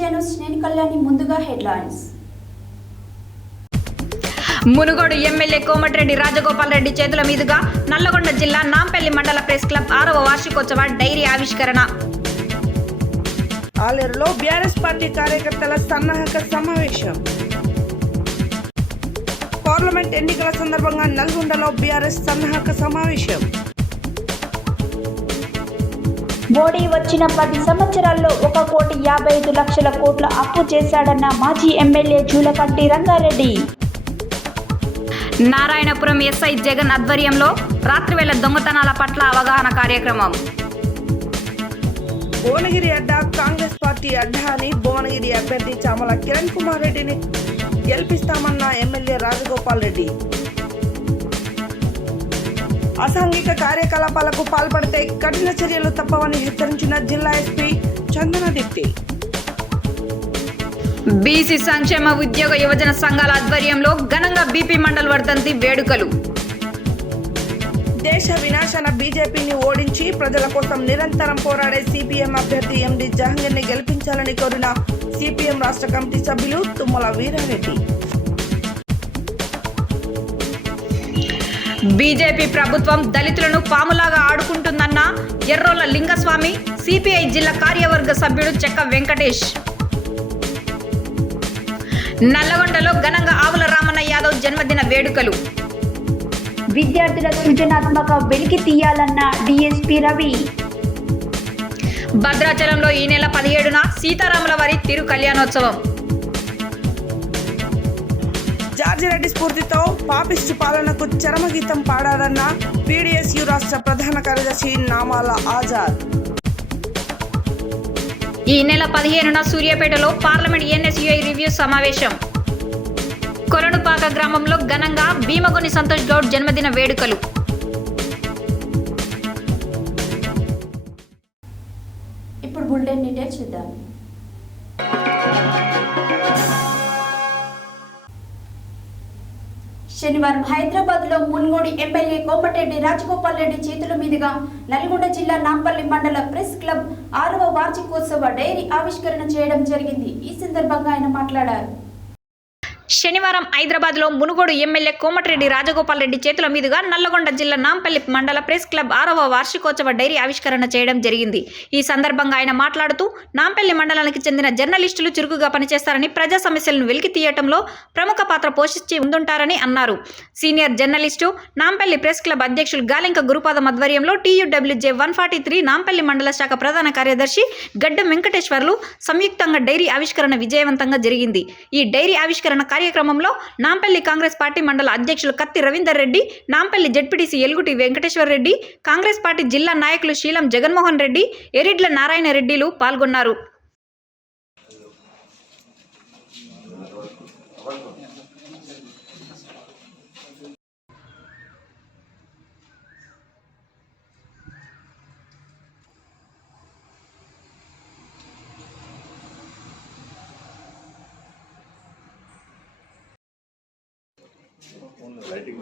జనస్ నేను కళ్యాణి ముందుగా headlines. Munugode MLA Komatireddy Rajagopal Reddy చేతుల మీదుగా నల్లగొండ జిల్లా నాంపల్లి మండల ప్రెస్ క్లబ్ 6వ వార్షికోత్సవ డైరీ ఆవిష్కరణ. ఆలేరులో బీఆర్ఎస్ పార్టీ కార్యకర్తల సన్నాహక సమావేశం. పార్లమెంట్ ఎన్నికల సందర్భంగా నల్గొండలో బీఆర్ఎస్ సన్నాహక సమావేశం. మోడీ వచ్చిన 10 సంవత్సరాల్లో 1,55,00,000 కోట్ల అప్పు చేశాడన్న మాజీ ఎమ్మెల్యే జూలకంటి రంగారెడ్డి. నారాయణపురం ఎస్ఐ జగన్ ఆధ్వర్యంలో రాత్రివేళ దొంగతనాల పట్ల అవగాహన కార్యక్రమం. భువనగిరి అడ్డా కాంగ్రెస్ పార్టీ అడ్డా అని భువనగిరి అభ్యర్థి చామల కిరణ్ కుమార్ రెడ్డిని గెలిపిస్తామన్న ఎమ్మెల్యే రాజగోపాల్ రెడ్డి. అసాంఘిక కార్యకలాపాలకు పాల్పడితే కఠిన చర్యలు తప్పవని హెచ్చరించిన జిల్లా ఎస్పీ చందన దీప్తి. బీసీ సంక్షేమ ఉద్యోగ యువజన సంఘాల ఆధ్వర్యంలో ఘనంగా బీపీ మండల్ వర్ధంతి వేడుకలు. దేశ వినాశన బీజేపీని ఓడించి ప్రజల కోసం నిరంతరం పోరాడే సిపిఎం అభ్యర్థి ఎండి జహంగీర్ని గెలిపించాలని కోరిన సిపిఎం రాష్ట్ర కమిటీ సభ్యులు తుమ్మల వీరారెడ్డి. బీజేపీ ప్రభుత్వం దళితులను పాములాగా ఆడుకుంటుందన్న ఎర్రోల లింగస్వామి. సిపిఐ జిల్లా కార్యవర్గ సభ్యుడు చెక్క వెంకటేష్. నల్లగొండలో ఘనంగా ఆవుల రామన్న యాదవ్ జన్మదిన వేడుకలు. విద్యార్థుల సృజనాత్మక వెలికి తీయాలన్న డిఎస్పీ రవి. భద్రాచలంలో ఈ నెల 17న సీతారాముల వారి తిరు కళ్యాణోత్సవం. జార్జిరెడ్డి స్ఫూర్తితో పాపిస్టు పాలనకు చరమగీతం పాడారన్న పీడీఎస్యు రాష్ట్ర ప్రధాన కార్యదర్శి నామాల ఆజాద్. ఈ నెల 15న సూర్యాపేటలో పార్లమెంట్ ఎన్ఎస్యుఐ రివ్యూ సమావేశం. కొరడుపాక గ్రామంలో ఘనంగా భీమగొని సంతోష్ గౌడ్ జన్మదిన వేడుకలు. ఇప్పుడు బులెటిన్ డీటెయిల్స్ చూద్దాం. శనివారం హైదరాబాద్లో మునుగోడు ఎమ్మెల్యే కోమటిరెడ్డి రాజగోపాల్ రెడ్డి చేతుల మీదుగా నల్గొండ జిల్లా నాంపల్లి మండల ప్రెస్ క్లబ్ 6వ వార్షికోత్సవ డైరీ ఆవిష్కరణ చేయడం జరిగింది. ఈ సందర్భంగా ఆయన మాట్లాడారు. శనివారం హైదరాబాద్లో మునుగోడు ఎమ్మెల్యే కోమటిరెడ్డి రాజగోపాల్ రెడ్డి చేతుల మీదుగా నల్లగొండ జిల్లా నాంపల్లి మండల ప్రెస్ క్లబ్ 6వ వార్షికోత్సవ డైరీ ఆవిష్కరణ చేయడం జరిగింది. ఈ సందర్భంగా ఆయన మాట్లాడుతూ నాంపల్లి మండలానికి చెందిన జర్నలిస్టులు చురుకుగా పనిచేస్తారని, ప్రజా సమస్యలను వెలికి తీయటంలో ప్రముఖ పాత్ర పోషించి ముందుంటారని అన్నారు. Senior journalist Nampally press club అధ్యక్షులు గాలింక గురుపాదం ఆధ్వర్యంలో TUWJ 143 నాంపల్లి మండల శాఖ ప్రధాన కార్యదర్శి గడ్డం వెంకటేశ్వర్లు సంయుక్తంగా డైరీ ఆవిష్కరణ విజయవంతంగా జరిగింది. ఈ డైరీ ఆవిష్కరణ కార్యక్రమంలో నాంపల్లి కాంగ్రెస్ పార్టీ మండల అధ్యక్షులు కత్తి రవీందర్ రెడ్డి, నాంపల్లి జెడ్పీటీసీ ఎల్గుటి వెంకటేశ్వర రెడ్డి, కాంగ్రెస్ పార్టీ జిల్లా నాయకులు శీలం జగన్మోహన్ రెడ్డి, ఎరిడ్ల నారాయణ రెడ్డిలు పాల్గొన్నారు. లైటింగ్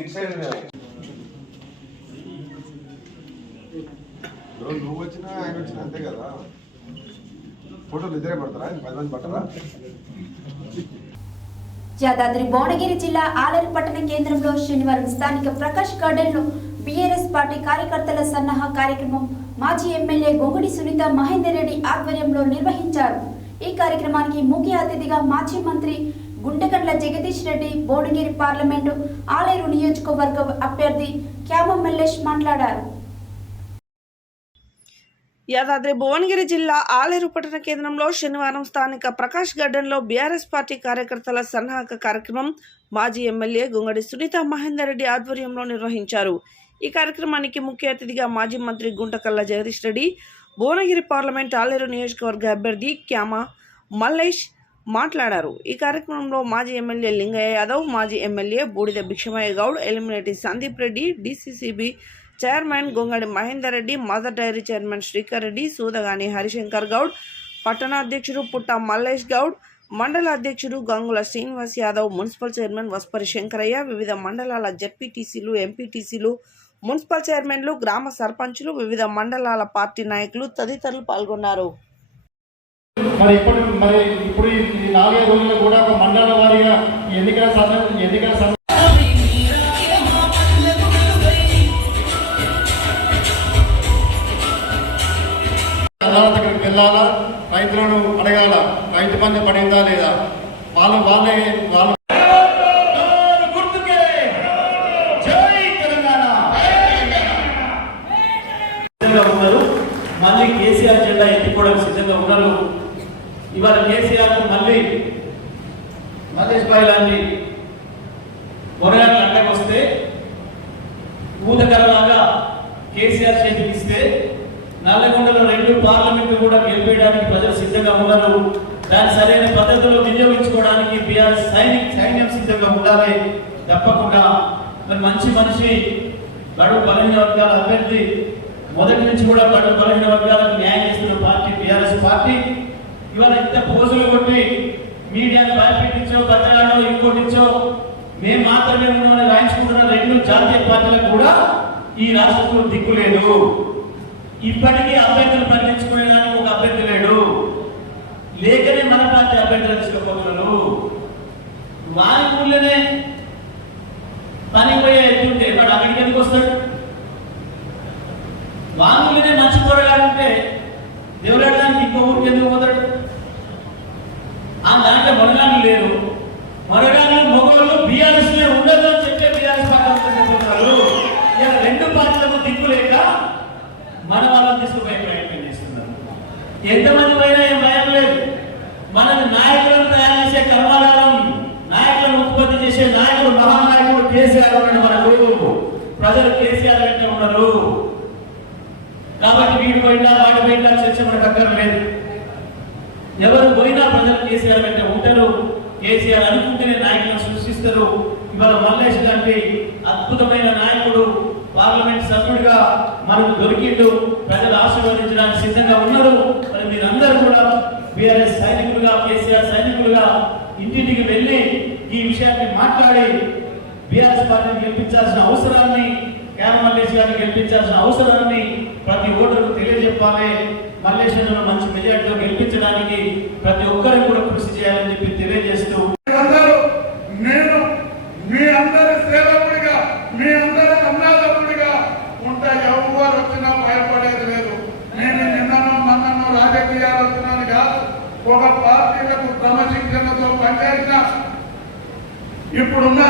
ఇటు సైడ్ నువ్వు వచ్చినా ఆయన వచ్చినా అంతే కదా. ఫోటోలు ఇద్దరే పడతారా? 10 మంది పట్టరా? యాదాద్రి భువనగిరి జిల్లా ఆలేరు పట్టణ కేంద్రంలో శనివారం స్థానిక ప్రకాష్ గార్డెన్లో బీఆర్ఎస్ పార్టీ కార్యకర్తల సన్నాహ కార్యక్రమం మాజీ ఎమ్మెల్యే గొంగుడి సునీత మహేందర్ రెడ్డి ఆధ్వర్యంలో నిర్వహించారు. ఈ కార్యక్రమానికి ముఖ్య అతిథిగా మాజీ మంత్రి గుంటకండ్ల జగదీష్ రెడ్డి, భువనగిరి పార్లమెంటు ఆలేరు నియోజకవర్గ అభ్యర్థి క్యామ మల్లేష్ మాట్లాడారు. యాదాద్రి భువనగిరి జిల్లా ఆలేరు పట్టణ కేంద్రంలో శనివారం స్థానిక ప్రకాష్ గార్డెన్లో బీఆర్ఎస్ పార్టీ కార్యకర్తల సన్నాహక కార్యక్రమం మాజీ ఎమ్మెల్యే గొంగడి సునీత మహేందర్ రెడ్డి ఆధ్వర్యంలో నిర్వహించారు. ఈ కార్యక్రమానికి ముఖ్య అతిథిగా మాజీ మంత్రి గుంటకల్ల జగదీష్ రెడ్డి, భువనగిరి పార్లమెంట్ ఆలేరు నియోజకవర్గ అభ్యర్థి క్యామ మల్లేష్ మాట్లాడారు. ఈ కార్యక్రమంలో మాజీ ఎమ్మెల్యే లింగయ్య యాదవ్, మాజీ MLA Budida Bhikshamaiah Goud, Elimineti Sandeep Reddy, DCCB chairman Gongidi Mahender Reddy, mother dairy chairman Srikar Reddy, Sudagani Harishankar Goud, పట్టణ అధ్యక్షుడు పుట్ట మల్లేష్ గౌడ్, మండల అధ్యక్షుడు గంగుల శ్రీనివాస్ యాదవ్, మున్సిపల్ చైర్మన్ వస్పరి శంకరయ్య, వివిధ మండలాల జెడ్పీటీసీలు, ఎంపీటీసీలు, మున్సిపల్ చైర్మన్లు, గ్రామ సర్పంచులు, వివిధ మండలాల పార్టీ నాయకులు తదితరులు పాల్గొన్నారు. మరి ఇప్పుడు ఈ 4 రోజుల్లో కూడా ఒక మండల వారీగా ఎన్నికల దగ్గరికి వెళ్ళాలా, రైతులను అడగాల, రైతు బంధు పడిందా లేదా, వాళ్ళు ఉన్నారు. మళ్ళీ కేసీఆర్ జెండా ఎత్తుకోవడానికి సిద్ధంగా ఉన్నారు. ఇవాళ కేసీఆర్ మళ్ళీ మహేష్ భాయ్ లాంటి మొరగాళ్ళు అక్కడికి వస్తే ఊతకరలాగా కేసీఆర్ చేతికి ఇస్తే నల్లగొండలో 2 పార్లమెంట్లు కూడా గెలిపేయడానికి ప్రజలు సిద్ధంగా ఉన్నారు. దాని సరైన పద్ధతిలో వినియోగించుకోవడానికి బీఆర్ఎస్ సైన్యం సిద్ధంగా ఉండాలి. తప్పకుండా మరి మంచి మనిషి, బడుగు బలహీన వర్గాల అభ్యర్థి, మొదటి నుంచి కూడా బడుగు బలహీన వర్గాలకు న్యాయం చేస్తున్న పార్టీ బీఆర్ఎస్ పార్టీ. ఇవాళ ఇంత పోజులు కొట్టి మీడియాను భయపెట్టించో, బతలాడో, ఇంకోటించో మేము మాత్రమే ఉన్నామని రాయించుకుంటున్న 2 జాతీయ పార్టీలకు కూడా ఈ రాష్ట్రంలో దిక్కు లేదు. ఇప్పటికీ అభ్యర్థులు ప్రకటించుకునేదానికి ఒక అభ్యర్థి లేడు. లేకనే మన పార్టీ అభ్యర్థులు తీసుకుపోతున్నారు. వారి ఊళ్ళోనే పని పోయే ఎత్తుంటే వాడు అక్కడికి ఎందుకు వస్తాడు? వారి ఊళ్ళోనే మంచి పోరాడాలంటే దేవులాడడానికి ఇంకో ఊరికి ఎందుకు పోతాడు? ఆ దాంట్లో మొరగాళ్ళు లేరు. మొరగాళ్ళు మొగోళ్ళు బీఆర్ఎస్ ఉండదు అని చెప్పే బీఆర్ఎస్ పార్టీ ఇలా 2 పార్టీలకు దిక్కు లేక మన వాళ్ళని తీసుకుపోయే ప్రయత్నం చేస్తున్నారు. ఎంతమంది అయినా ఏం భయం లేదు. మనని నాయకులను తయారు చేసే కర్మాగారం, నాయకులను ఉత్పత్తి చేసే నాయకుడు, మహానాయకుడు కేసీఆర్ ఉన్నాడు. మనకు ప్రజలు కేసీఆర్ వెంట ఉన్నారు. కాబట్టి వీడు పోయినా వాడి పోయినా చర్చ మనకు అక్కర్లేదు. ఎవరు పోయినా ప్రజలు కేసీఆర్ వెంట ఉంటారు. కేసీఆర్ అనుకుంటేనే నాయకులను సృష్టిస్తారు. ఇవాళ మల్లేష్ లాంటి అద్భుతమైన నాయకుడు పార్లమెంట్ సభ్యుడిగా మనకు దొరికిండు. ప్రజలు ఆశీర్వదించడానికి సిద్ధంగా ఉన్నారు. మరి మీరందరూ కూడా బీఆర్ఎస్ సైనికులుగా, కేసీఆర్ సైనికులుగా ఇంటింటికి వెళ్ళి ఈ విషయాన్ని మాట్లాడి బీఆర్ఎస్ పార్టీని గెలిపించాల్సిన అవసరాన్ని, మల్లేష్ గారిని గెలిపించాల్సిన అవసరాన్ని ప్రతి ఓటరుకు తెలియజెప్పాలి. మల్లేశ్వరంలో మంచి మెజార్టీలో గెలిపించడానికి ప్రతి ఒక్కరికి కూడా కృషి చేయాలని చెప్పి తెలియజేస్తూ, నేను మీ అందరి సేవకుడిగా, మీ అందరి అన్నాదముడిగా ఉంటా. ఎవరు వచ్చినా భయపడేది లేదు. నేను నిన్ననో మొన్ననో రాజకీయాలు వస్తున్నాను కాదు. ఒక పార్టీలకు క్రమశిక్షణతో పనిచేసిన ఇప్పుడున్న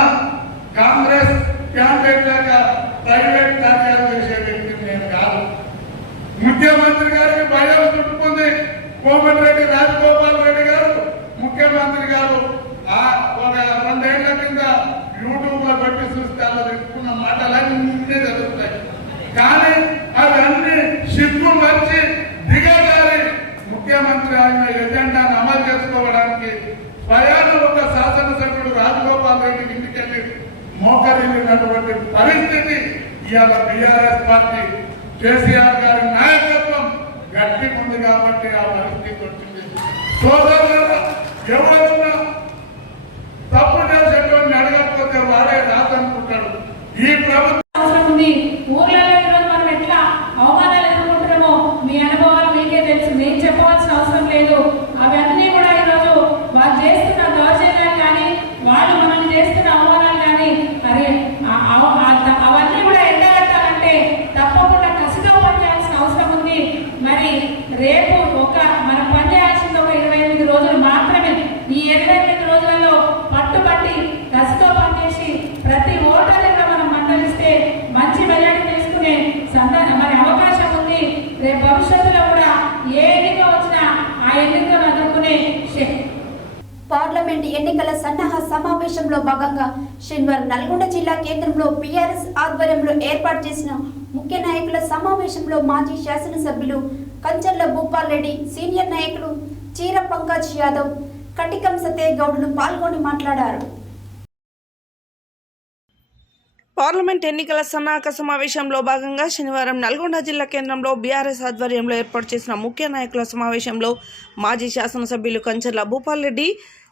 కాంగ్రెస్ క్యాండిడేట్ లాగా ప్రైవేట్ కార్యాలు చేసే వ్యక్తిని నేను కాదు. ముఖ్యమంత్రి గారికి భయం చుట్టుకుంది. కోమటిరెడ్డి రాజగోపాల్ రెడ్డి గారు ముఖ్యమంత్రి గారు ఒక 2 ఏళ్ల కింద యూట్యూబ్ లో పెట్టి చూస్తే అలా చెప్పుకున్న మాటలన్నీ జరుగుతాయి. కానీ అవన్నీ సిగ్గు మర్చి దిగజారి ముఖ్యమంత్రి ఆయన ఎజెండాను అమలు చేసుకోవడానికి స్వయాన ఒక శాసనసభ్యుడు రాజగోపాల్ రెడ్డికి ఇంటికెళ్ళి మోకరిల్లినటువంటి పరిస్థితి ఇవాళ బీఆర్ఎస్ పార్టీ కేసీఆర్ గారి నాయకత్వం గట్టి ఉంది కాబట్టి ఆ పరిస్థితి వచ్చింది. సోదరులు ఎవరున్నా తప్పు చేసేటువంటి అడగకపోతే వాడే రాదనుకుంటాడు. ఈ ప్రభుత్వం ఊర్లలో ఈరోజు మనం ఎట్లా అవమానాలు ఎదుర్కొంటున్నామో మీ అనుభవాలు మీకే తెలుసు. నేను చెప్పవలసిన అవసరం లేదు. అవన్నీ కూడా ఈరోజు వాళ్ళు చేస్తున్న దౌర్జన్యాలు కానీ, వాళ్ళు మనల్ని చేస్తున్న అవమానాలు కానీ, అవన్నీ కూడా ఎండగట్టాలంటే తప్పకుండా కసిగా పనిచేయాల్సిన అవసరం ఉంది. మరి రేపు మనం పనిచేయాల్సింది ఒక 28 రోజులు మాత్రమే. ఈ 28 రోజులలో పట్టుబట్టి కసితో పనిచేసి ప్రతి ఓటర్గా మనం మందలిస్తే మంచి మెజారిటీ తీసుకునే మరి అవకాశం ఉంది. రేపు భవిష్యత్తులో కూడా ఏ ఎన్నిక వచ్చినా ఆ ఎన్నికను ఎదుర్కొనే పార్లమెంట్ ఎన్నికల సన్నాహ సమావేశంలో భాగంగా శనివారం నల్గొండ జిల్లా కేంద్రంలో బీఆర్ఎస్ ఆధ్వర్యంలో ఏర్పాటు చేసిన ముఖ్య నాయకుల సమావేశంలో మాజీ శాసనసభ్యులు కంచర్ల భూపాల్ రెడ్డి, సీనియర్ నాయకులు చీర పంకజ్ యాదవ్, కటికం సత్య గౌడ్లు పాల్గొని మాట్లాడారు. పార్లమెంట్ ఎన్నికల సన్నాహక సమావేశంలో భాగంగా శనివారం నల్గొండ జిల్లా కేంద్రంలో బీఆర్ఎస్ ఆధ్వర్యంలో ఏర్పాటు చేసిన ముఖ్య నాయకుల సమావేశంలో మాజీ శాసనసభ్యులు కంచర్ల భూపాల్ రెడ్డి,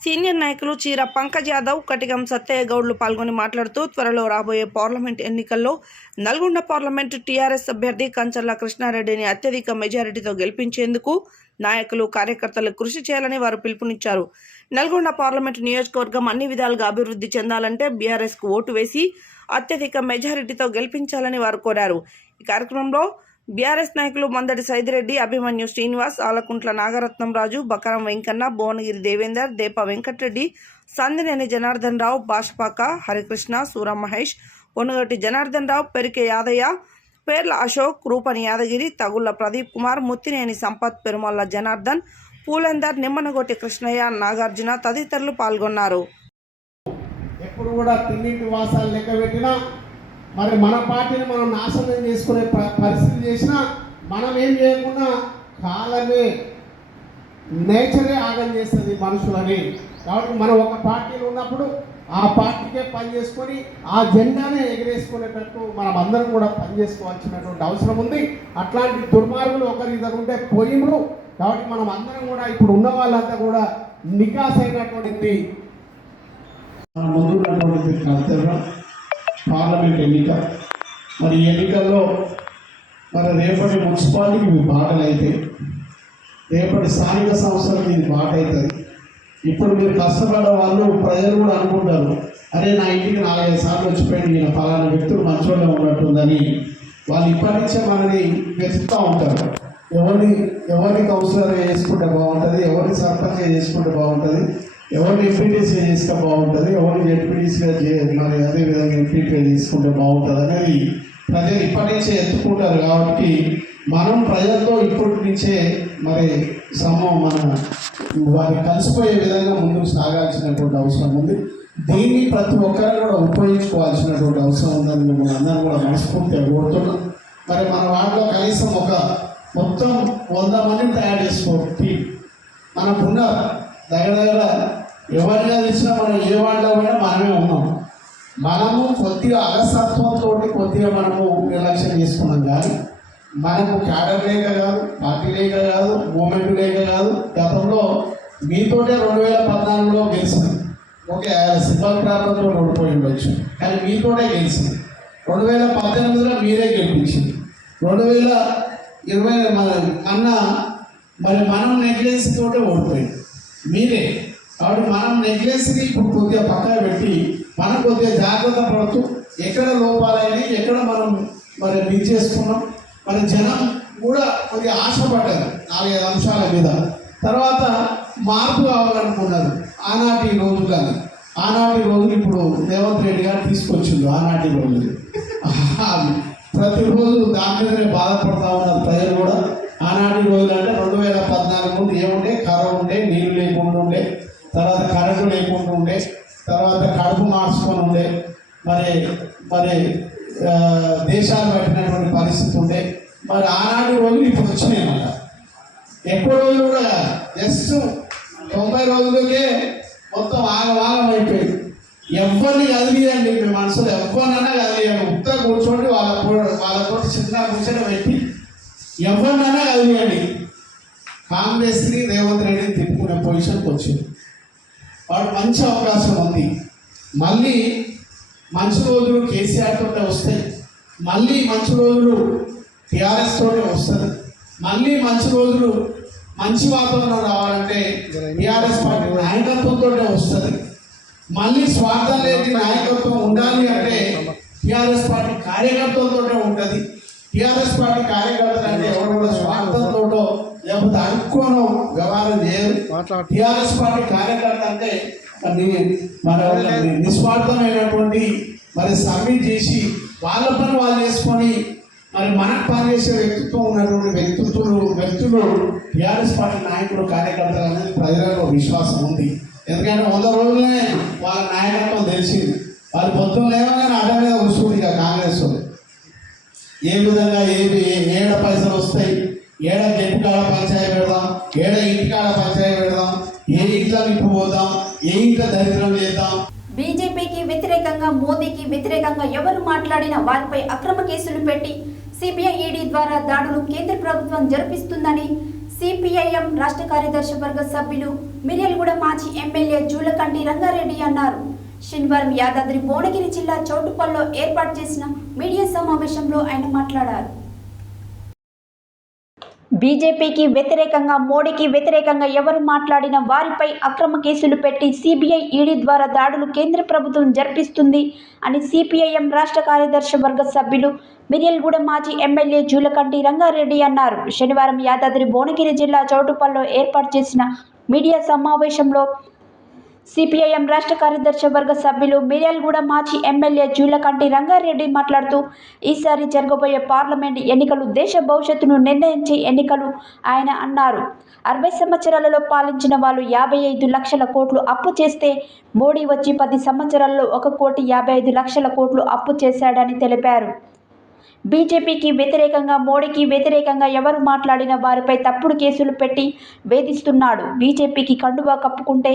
సీనియర్ నాయకులు చీర పంకజ్ యాదవ్, కటిగం సత్తయ్య గౌడ్లు పాల్గొని మాట్లాడుతూ త్వరలో రాబోయే పార్లమెంట్ ఎన్నికల్లో నల్గొండ పార్లమెంటు టీఆర్ఎస్ అభ్యర్థి కంచర్ల కృష్ణారెడ్డిని అత్యధిక మెజారిటీతో గెలిపించేందుకు నాయకులు కార్యకర్తలు కృషి చేయాలని వారు పిలుపునిచ్చారు. నల్గొండ పార్లమెంటు నియోజకవర్గం అన్ని విధాలుగా అభివృద్ధి చెందాలంటే బీఆర్ఎస్కు ఓటు వేసి అత్యధిక మెజారిటీతో గెలిపించాలని వారు కోరారు. ఈ కార్యక్రమంలో బీఆర్ఎస్ నాయకులు మందడి సైదిరెడ్డి, అభిమన్యు శ్రీనివాస్, ఆలకుంట్ల నాగరత్నం రాజు, బకరం వెంకన్న, భువనగిరి దేవేందర్, దేప వెంకటరెడ్డి, సందినేని జనార్దన్ రావు, బాషపాక హరికృష్ణ, సూర మహేష్, పొనుగటి జనార్దన్ రావు, పెరికే యాదయ్య, పేర్ల అశోక్, రూపని యాదగిరి, తగుళ్ల ప్రదీప్ కుమార్, ముత్తినేని సంపత్, పెరుమల్ల జనార్దన్, పూలందర్, నిమ్మనగోటి కృష్ణయ్య, నాగార్జున తదితరులు పాల్గొన్నారు. ఎప్పుడు కూడా తిన్నింటి వాసాలు లెక్క పెట్టినా మరి మన పార్టీని మనం నాశనం చేసుకునే పరిస్థితి చేసినా మనం ఏం చేయకుండా కాలమే నేచరే ఆగం చేస్తుంది మనుషులని. కాబట్టి మనం ఒక పార్టీలో ఉన్నప్పుడు ఆ పార్టీకే పని చేసుకొని ఆ జెండానే ఎగిరేసుకునేటట్టు మనం అందరం కూడా పనిచేసుకోవాల్సినటువంటి అవసరం ఉంది. అట్లాంటి దుర్మార్గులు ఒకరిద్దరు ఉంటే పోయినరు. కాబట్టి మనం అందరం కూడా ఇప్పుడు ఉన్న వాళ్ళంతా కూడా నికాస్ అయినటువంటి మన ముందున్నటువంటి కర్తవ్యం పార్లమెంట్ ఎన్నిక. మరి ఈ ఎన్నికల్లో మరి రేపటి మున్సిపాలిటీకి ఇవి బాటలు అయితే, రేపటి స్థానిక సంస్థలకు ఇది బాట అవుతుంది. ఇప్పుడు మీరు కష్టపడ్డ వాళ్ళు ప్రజలు కూడా అనుకుంటారు, అరే నా ఇంటికి 4-5 సార్లు వచ్చిపోయింది, ఈయన ఫలానా వ్యక్తులు మంచోళ్ళే ఉన్నట్టుందని వాళ్ళు ఇప్పటి నుంచే మనని వెతుకుతూ ఉంటారు. ఎవరిని కౌన్సిలర్ చేసుకుంటే బాగుంటుంది, ఎవరిని సర్పంచ్ చేసుకుంటే బాగుంటుంది, ఎవరిని ఎంపీటీసీ చేస్తే బాగుంటుంది, ఎవరిని జడ్పీటీసీగా మరి అదేవిధంగా ఎంపీపీ తీసుకుంటే బాగుంటుంది అనేది ప్రజలు ఇప్పటి నుంచే ఎత్తుకుంటారు. కాబట్టి మనం ప్రజలతో ఇప్పటి నుంచే మరి మన వారిని కలిసిపోయే విధంగా ముందుకు సాగాల్సినటువంటి అవసరం ఉంది. దీన్ని ప్రతి ఒక్కరు కూడా ఉపయోగించుకోవాల్సినటువంటి అవసరం ఉందని మిమ్మల్ని అందరూ కూడా మనస్ఫూర్తిగా కోరుతున్నాం. మరి మన వాటిలో కనీసం మొత్తం 100 మందిని తయారు చేసుకోవాలి. మనకున్న దగ్గర ఎవరిగా తెలిసినా మనం ఏ వాటిలో పోయినా మనమే ఉన్నాం. మనము కొద్దిగా అలసత్వంతో కొద్దిగా మనము ఎలక్షన్ చేసుకున్నాం. కానీ మనకు క్యాడర్ లేక కాదు, పార్టీ లేక కాదు, మూమెంట్ లేక కాదు. గతంలో మీతోటే 2014లో గెలిచింది. ఓకే, సింబల్ ప్రాబ్లంతో ఓడిపోయి ఉండొచ్చు, కానీ మీతోటే గెలిచింది. 2018లో మీరే గెలిపించింది. 2020 మరి మనం నెగ్లెన్స్ తోటే ఓడిపోయింది మీరే. కాబట్టి మనం నెగ్లెన్స్ని ఇప్పుడు కొద్దిగా పక్కన పెట్టి మనం కొద్దిగా జాగ్రత్త పడుతూ ఎక్కడ లోపాలైనా ఎక్కడ మనం మరి మిస్ చేసుకున్నాం. మరి జనం కూడా కొద్దిగా ఆశపడ్డారు 4-5 అంశాల మీద. తర్వాత మార్పు కావాలనుకున్నారు. ఆనాటి రోజులు ఇప్పుడు రేవంత్ రెడ్డి గారు తీసుకొచ్చిండు. ఆనాటి రోజులు ప్రతిరోజు దాని మీదనే బాధపడతా ఉన్నారు ప్రజలు కూడా. ఆనాటి రోజులు అంటే 2014 ముందు ఏముండే, కర్ర ఉండే, నీళ్ళు లేకుండా ఉండే, తర్వాత కరెంటు లేకుండా ఉండే, తర్వాత కడుపు మార్చుకొని ఉండే, మరి దేశాలు పట్టినటువంటి పరిస్థితి ఉండే. మరి ఆనాటి రోజులు ఇప్పుడు వచ్చినాయి అన్నమాట. ఎక్కువ రోజులు కూడా జస్ట్ 90 రోజులకే మొత్తం ఆగవాగం అయిపోయింది. ఎవరిని కదిలియండి, మీ మనసులో ఎవరినైనా కదిలియండి. ఉత్త కూర్చోండి, వాళ్ళతో చిన్న కూర్చొని పెట్టి ఎవరినైనా కదిలియండి. కాంగ్రెస్ని రేవంత్ రెడ్డిని తిప్పుకునే పొజిషన్కి వచ్చింది. వాడు మంచి అవకాశం ఉంది. మళ్ళీ మంచి రోజులు కేసీఆర్ తోటే వస్తాయి, మళ్ళీ మంచి రోజులు టీఆర్ఎస్ తోటే వస్తుంది, మళ్ళీ మంచి రోజులు మంచి వాతావరణం రావాలంటే టీఆర్ఎస్ పార్టీ నాయకత్వంతో వస్తుంది. మళ్ళీ స్వార్థం లేని నాయకత్వం ఉండాలి అంటే టీఆర్ఎస్ పార్టీ కార్యకర్తలతో ఉంటుంది. టీఆర్ఎస్ పార్టీ కార్యకర్తలు అంటే ఎవరు కూడా స్వార్థంతో లేకపోతే అనుకోను వ్యవహారం చేయరు. టీఆర్ఎస్ పార్టీ కార్యకర్త అంటే మన నిస్వార్థమైనటువంటి మరి సబ్మిట్ చేసి వాళ్ళ పని వాళ్ళు చేసుకొని మరి మనకు పనిచేసే వ్యక్తిత్వం ఉన్నటువంటి వ్యక్తులు టీఆర్ఎస్ పార్టీ నాయకులు కార్యకర్తలు అనేది ప్రజలకు విశ్వాసం ఉంది. ఎందుకంటే 100 రోజులనే వాళ్ళ నాయకత్వం తెలిసింది. వాళ్ళు పొద్దున్న లేవగానే అడ్డ మీద వస్తుంది. ఇక కాంగ్రెస్ ఏ విధంగా ఏడ పైసలు వస్తాయి, ఏడ గెట్టు కాడ పంచాయతీ పెడదాం, ఏడ ఇంటి కాడ పంచాయతీ పెడదాం, ఏ ఇంట్లో నిప్పు పోదాం, ఏ ఇంట్లో దరిద్రం చేద్దాం. బీజేపీకి వ్యతిరేకంగా మోదీకి వ్యతిరేకంగా ఎవరు మాట్లాడినా వారిపై అక్రమ కేసులు పెట్టి సిబిఐ ఈడీ ద్వారా దాడులు కేంద్ర ప్రభుత్వం జరిపిస్తుందని సిపిఐఎం రాష్ట్ర కార్యదర్శి వర్గ సభ్యులు మిర్యాలగూడ మాజీ ఎమ్మెల్యే జూలకంటి రంగారెడ్డి అన్నారు. శనివారం యాదాద్రి భువనగిరి జిల్లా చౌటుప్పల్లో ఏర్పాటు చేసిన మీడియా సమావేశంలో ఆయన మాట్లాడారు. బీజేపీకి వ్యతిరేకంగా మోడీకి వ్యతిరేకంగా ఎవరు మాట్లాడినా వారిపై అక్రమ కేసులు పెట్టి సిబిఐ ఈడీ ద్వారా దాడులు కేంద్ర ప్రభుత్వం జరిపిస్తుంది అని సిపిఐఎం రాష్ట్ర కార్యదర్శి వర్గ సభ్యులు మిర్యాలగూడ మాజీ ఎమ్మెల్యే జూలకంటి రంగారెడ్డి అన్నారు. శనివారం యాదాద్రి భువనగిరి జిల్లా చౌటుప్పల్లో ఏర్పాటు చేసిన మీడియా సమావేశంలో సిపిఐఎం రాష్ట్ర కార్యదర్శి వర్గ సభ్యులు మిర్యాలగూడ మాజీ ఎమ్మెల్యే జూలకంటి రంగారెడ్డి మాట్లాడుతూ ఈసారి జరగబోయే పార్లమెంట్ ఎన్నికలు దేశ భవిష్యత్తును నిర్ణయించే ఎన్నికలు ఆయన అన్నారు. 60 సంవత్సరాలలో పాలించిన వాళ్ళు 55 లక్షల కోట్లు అప్పు చేస్తే మోడీ వచ్చి 10 సంవత్సరాల్లో 1,55 లక్షల కోట్లు అప్పు చేశాడని తెలిపారు. బీజేపీకి వ్యతిరేకంగా మోడీకి వ్యతిరేకంగా ఎవరు మాట్లాడినా వారిపై తప్పుడు కేసులు పెట్టి వేధిస్తున్నాడు. బీజేపీకి కండువా కప్పుకుంటే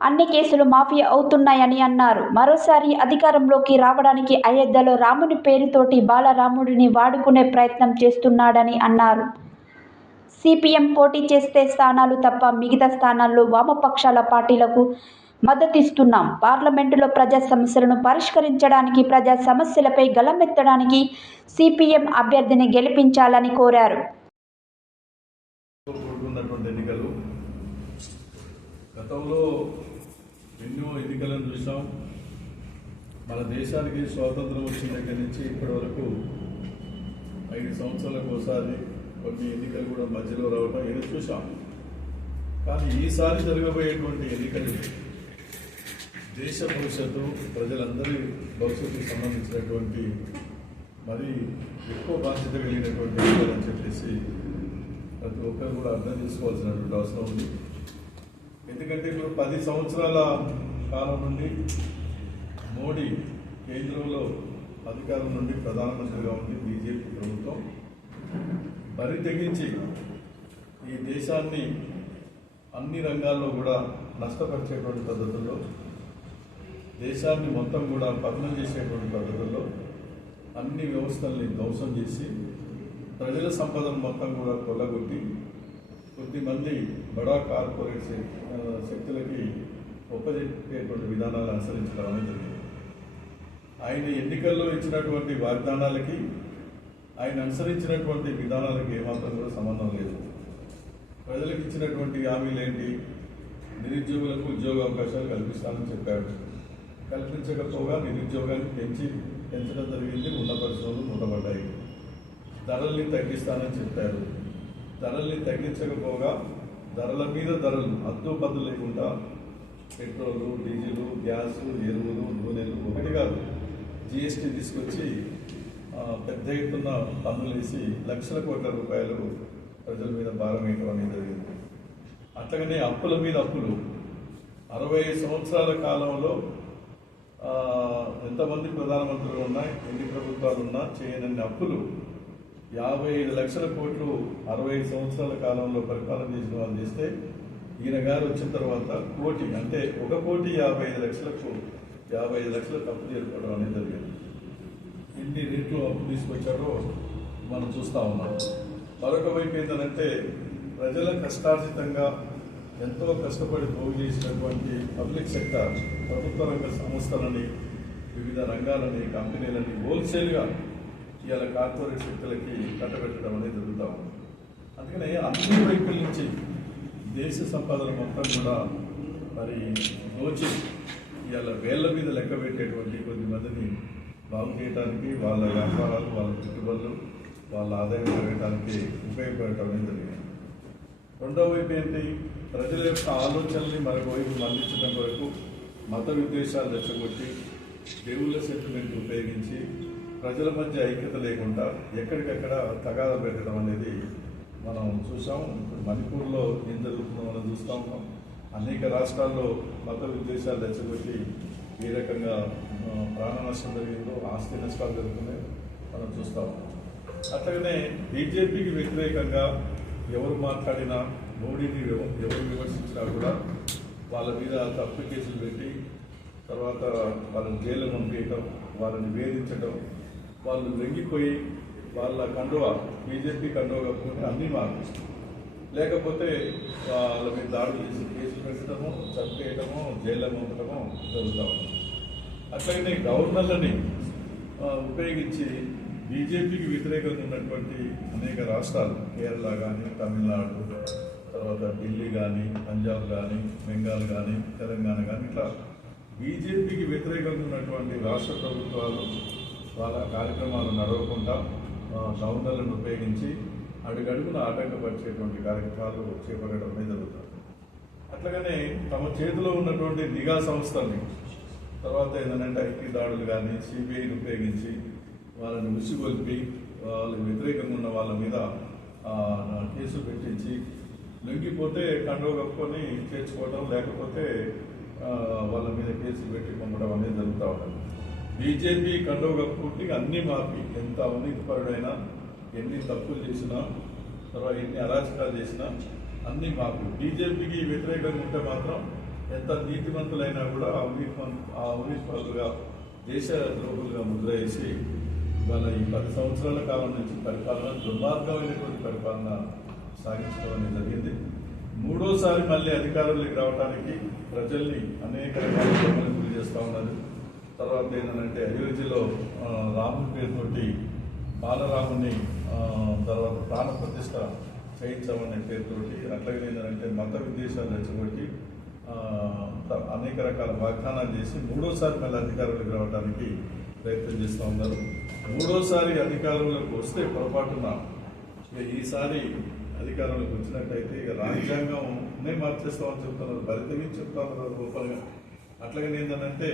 అన్ని కేసులు మాఫియా అవుతున్నాయని అన్నారు. మరోసారి అధికారంలోకి రావడానికి అయోధ్యలో రాముని పేరుతోటి బాలరాముడిని వాడుకునే ప్రయత్నం చేస్తున్నాడని అన్నారు. సిపిఎం పోటీ చేస్తే స్థానాలు తప్ప మిగతా స్థానాల్లో వామపక్షాల పార్టీలకు మద్దతిస్తున్నాం. పార్లమెంటులో ప్రజా సమస్యలను పరిష్కరించడానికి, ప్రజా సమస్యలపై గళమెత్తడానికి సిపిఎం అభ్యర్థిని గెలిపించాలని కోరారు. గతంలో ఎన్నో ఎన్నికలను చూసాం. మన దేశానికి స్వాతంత్రం వచ్చిన దగ్గర నుంచి ఇప్పటి వరకు 5 సంవత్సరాలకు ఒకసారి కొన్ని ఎన్నికలు కూడా మధ్యలో రావడం ఏదో చూసాం. కానీ ఈసారి జరగబోయేటువంటి ఎన్నికలు దేశ భవిష్యత్తు, ప్రజలందరి భవిష్యత్తుకు సంబంధించినటువంటి మరి ఎక్కువ బాధ్యత కలిగినటువంటి ఎన్నికలని చెప్పేసి ప్రతి ఒక్కరు కూడా అర్థం చేసుకోవాల్సినటువంటి అవసరం ఉంది. ఎందుకంటే ఇప్పుడు 10 సంవత్సరాల కాలం నుండి మోడీ కేంద్రంలో అధికారం నుండి ప్రధానమంత్రిగా ఉంది బీజేపీ ప్రభుత్వం. బరి తెగించి ఈ దేశాన్ని అన్ని రంగాల్లో కూడా నష్టపరిచేటువంటి పద్ధతుల్లో, దేశాన్ని మొత్తం కూడా పతనం చేసేటువంటి పద్ధతుల్లో అన్ని వ్యవస్థల్ని ధ్వంసం చేసి ప్రజల సంపదను మొత్తం కూడా కొల్లగొట్టి కొద్దిమంది బడా కార్పొరేట్ శక్తులకి ఒప్పజెప్పేటువంటి విధానాలు అనుసరించడం అనేది జరిగింది. ఆయన ఎన్నికల్లో ఇచ్చినటువంటి వాగ్దానాలకి, ఆయన అనుసరించినటువంటి విధానాలకి ఏమాత్రం కూడా సంబంధం లేదు. ప్రజలకు ఇచ్చినటువంటి హామీలు ఏంటి? నిరుద్యోగులకు ఉద్యోగ అవకాశాలు కల్పిస్తానని చెప్పాడు. కల్పించకపోగా నిరుద్యోగాన్ని పెంచడం జరిగింది. ఉన్న పరిశ్రమలు మూతపడ్డాయి. ధరల్ని తగ్గిస్తానని చెప్పారు. ధరల్ని తగ్గించకపోగా ధరల మీద ధరలు అద్దుపద్దు లేకుండా పెట్రోలు, డీజిలు, గ్యాస్, ఎరువులు, నూనెలు ఒకటి కాదు జిఎస్టీ తీసుకొచ్చి పెద్ద ఎత్తున పన్నులు వేసి లక్షల కోట్ల రూపాయలు ప్రజల మీద భారం వేయడం అనేది జరిగింది. అట్లాగనే అప్పుల మీద అప్పులు 60 సంవత్సరాల కాలంలో ఎంతమంది ప్రధానమంత్రులు ఉన్నా, ఎన్ని ప్రభుత్వాలు ఉన్నా చేయనన్ని అప్పులు 55 లక్షల కోట్లు 60 సంవత్సరాల కాలంలో పరిపాలన చేసిన వాళ్ళు చేస్తే ఈయన గారు వచ్చిన తర్వాత కోటి, అంటే 1,55,00,000 తప్పు చేరుకోవడం అనేది జరిగింది. ఎన్ని రేట్లు అప్పు తీసుకొచ్చాడో మనం చూస్తూ ఉన్నాం. మరొక వైపు ఏంటంటే ప్రజల కష్టార్జితంగా ఎంతో కష్టపడి పోగు చేసినటువంటి పబ్లిక్ సెక్టర్ ప్రభుత్వ రంగ సంస్థలని, వివిధ రంగాలని, కంపెనీలని హోల్సేల్గా ఇవాళ కార్పొరేట్ శక్తులకి కట్టబెట్టడం అనేది జరుగుతూ ఉంది. అందుకనే అన్ని వైపుల నుంచి దేశ సంపదన మొత్తం కూడా మరి దోచి ఇవాళ వేళ్ల మీద లెక్క పెట్టేటువంటి కొద్ది మందిని బాగు చేయడానికి, వాళ్ళ వ్యాపారాలు, వాళ్ళ పెట్టుబడులు, వాళ్ళ ఆదాయం పెరగడానికి ఉపయోగపడటం అనేది జరిగింది. రెండో వైపు ఏంటి? ప్రజల యొక్క ఆలోచనల్ని మరొక వైపు మళ్లించడం వరకు మత విద్వేషాలు రెచ్చగొట్టి, దేవుళ్ళ సెంటిమెంట్ ఉపయోగించి ప్రజల మధ్య ఐక్యత లేకుండా ఎక్కడికక్కడ తగాదా పెట్టడం అనేది మనం చూసాం. ఇప్పుడు మణిపూర్లో ఏం జరుగుతుందో మనం చూస్తూ ఉన్నాం. అనేక రాష్ట్రాల్లో మత విద్వేషాలు రెచ్చగొట్టి ఏ రకంగా ప్రాణ నష్టం జరిగిందో, ఆస్తి నష్టాలు జరుగుతున్నాయి మనం చూస్తూ ఉన్నాం. అట్లాగనే బీజేపీకి వ్యతిరేకంగా ఎవరు మాట్లాడినా, మోడీని ఎవరు విమర్శించినా కూడా వాళ్ళ మీద తప్పుడు కేసులు పెట్టి తర్వాత వాళ్ళని జైలు పంపించడం, వాళ్ళని వేధించడం, వాళ్ళు లొంగిపోయి వాళ్ళ కండువా బీజేపీ కండువా కప్పుకొని అన్నీ మార్పిస్తారు. లేకపోతే వాళ్ళ మీద దాడులు చేసి కేసులు పెట్టడము, చంపేయడము, జైల్లో పంపడము జరుగుతూ ఉంది. అట్లనే గవర్నర్లని ఉపయోగించి బీజేపీకి వ్యతిరేకంగా ఉన్నటువంటి అనేక రాష్ట్రాలు, కేరళ కానీ, తమిళనాడు, తర్వాత ఢిల్లీ కానీ, పంజాబ్ కానీ, బెంగాల్ కానీ, తెలంగాణ కానీ, ఇట్లా బీజేపీకి వ్యతిరేకంగా ఉన్నటువంటి రాష్ట్ర ప్రభుత్వాలు వాళ్ళ కార్యక్రమాలు నడవకుండా గవర్నర్లను ఉపయోగించి అడుగడుగున ఆటంకపరిచేటువంటి కార్యక్రమాలు చేపట్టడమే జరుగుతుంది. అట్లాగనే తమ చేతిలో ఉన్నటువంటి నిఘా సంస్థల్ని, తర్వాత ఏంటంటే ఐటీ దాడులు కానీ, సిబిఐని ఉపయోగించి వాళ్ళని ఉసిగొల్పి వాళ్ళకి వ్యతిరేకంగా ఉన్న వాళ్ళ మీద కేసులు పెట్టించి లొంగిపోతే కండువ కప్పుకొని చేర్చుకోవడం, లేకపోతే వాళ్ళ మీద కేసులు పెట్టి పంపడం అనేది జరుగుతూ ఉంటుంది. బీజేపీ కండువ కప్పుకుంటే అన్నీ మాపి ఎంత అవినీతిపరుడైనా, ఎన్ని తప్పులు చేసినా, తర్వాత ఎన్ని అరాచకాలు చేసినా అన్నీ మాపి. బీజేపీకి వ్యతిరేకంగా ఉంటే మాత్రం ఎంత నీతిమంతులైనా కూడా అవినీతిపరులుగా, దేశ ద్రోహులుగా ముద్ర వేసి ఇవాళ ఈ 10 సంవత్సరాల కాలం నుంచి పరిపాలన, దుర్మార్గమైనటువంటి పరిపాలన సాగించడం అనేది జరిగింది. మూడోసారి మళ్ళీ అధికారంలోకి రావడానికి ప్రజల్ని అనేక రకాల ఇబ్బందులు గురి చేస్తూ ఉన్నారు. తర్వాత ఏంటంటే అయోధ్యలో రాముడి పేరుతోటి బాలరాముని తర్వాత ప్రాణ ప్రతిష్ట చేయించామనే పేరుతోటి, అట్లాగే ఏంటంటే మత విద్వేషాలు రెచ్చగొట్టి అనేక రకాల వాగ్దానాలు చేసి మూడోసారి మళ్ళీ అధికారంలోకి రావడానికి ప్రయత్నం చేస్తూ ఉన్నారు. మూడోసారి అధికారంలోకి వస్తే పొరపాటున ఈసారి అధికారంలోకి వచ్చినట్టయితే ఇక రాజ్యాంగంనే మార్చేస్తామని చెప్తున్నారు, బరితెగి చెప్తా ఉన్నారు ఓపెన్గా. అట్లాగే ఏంటంటే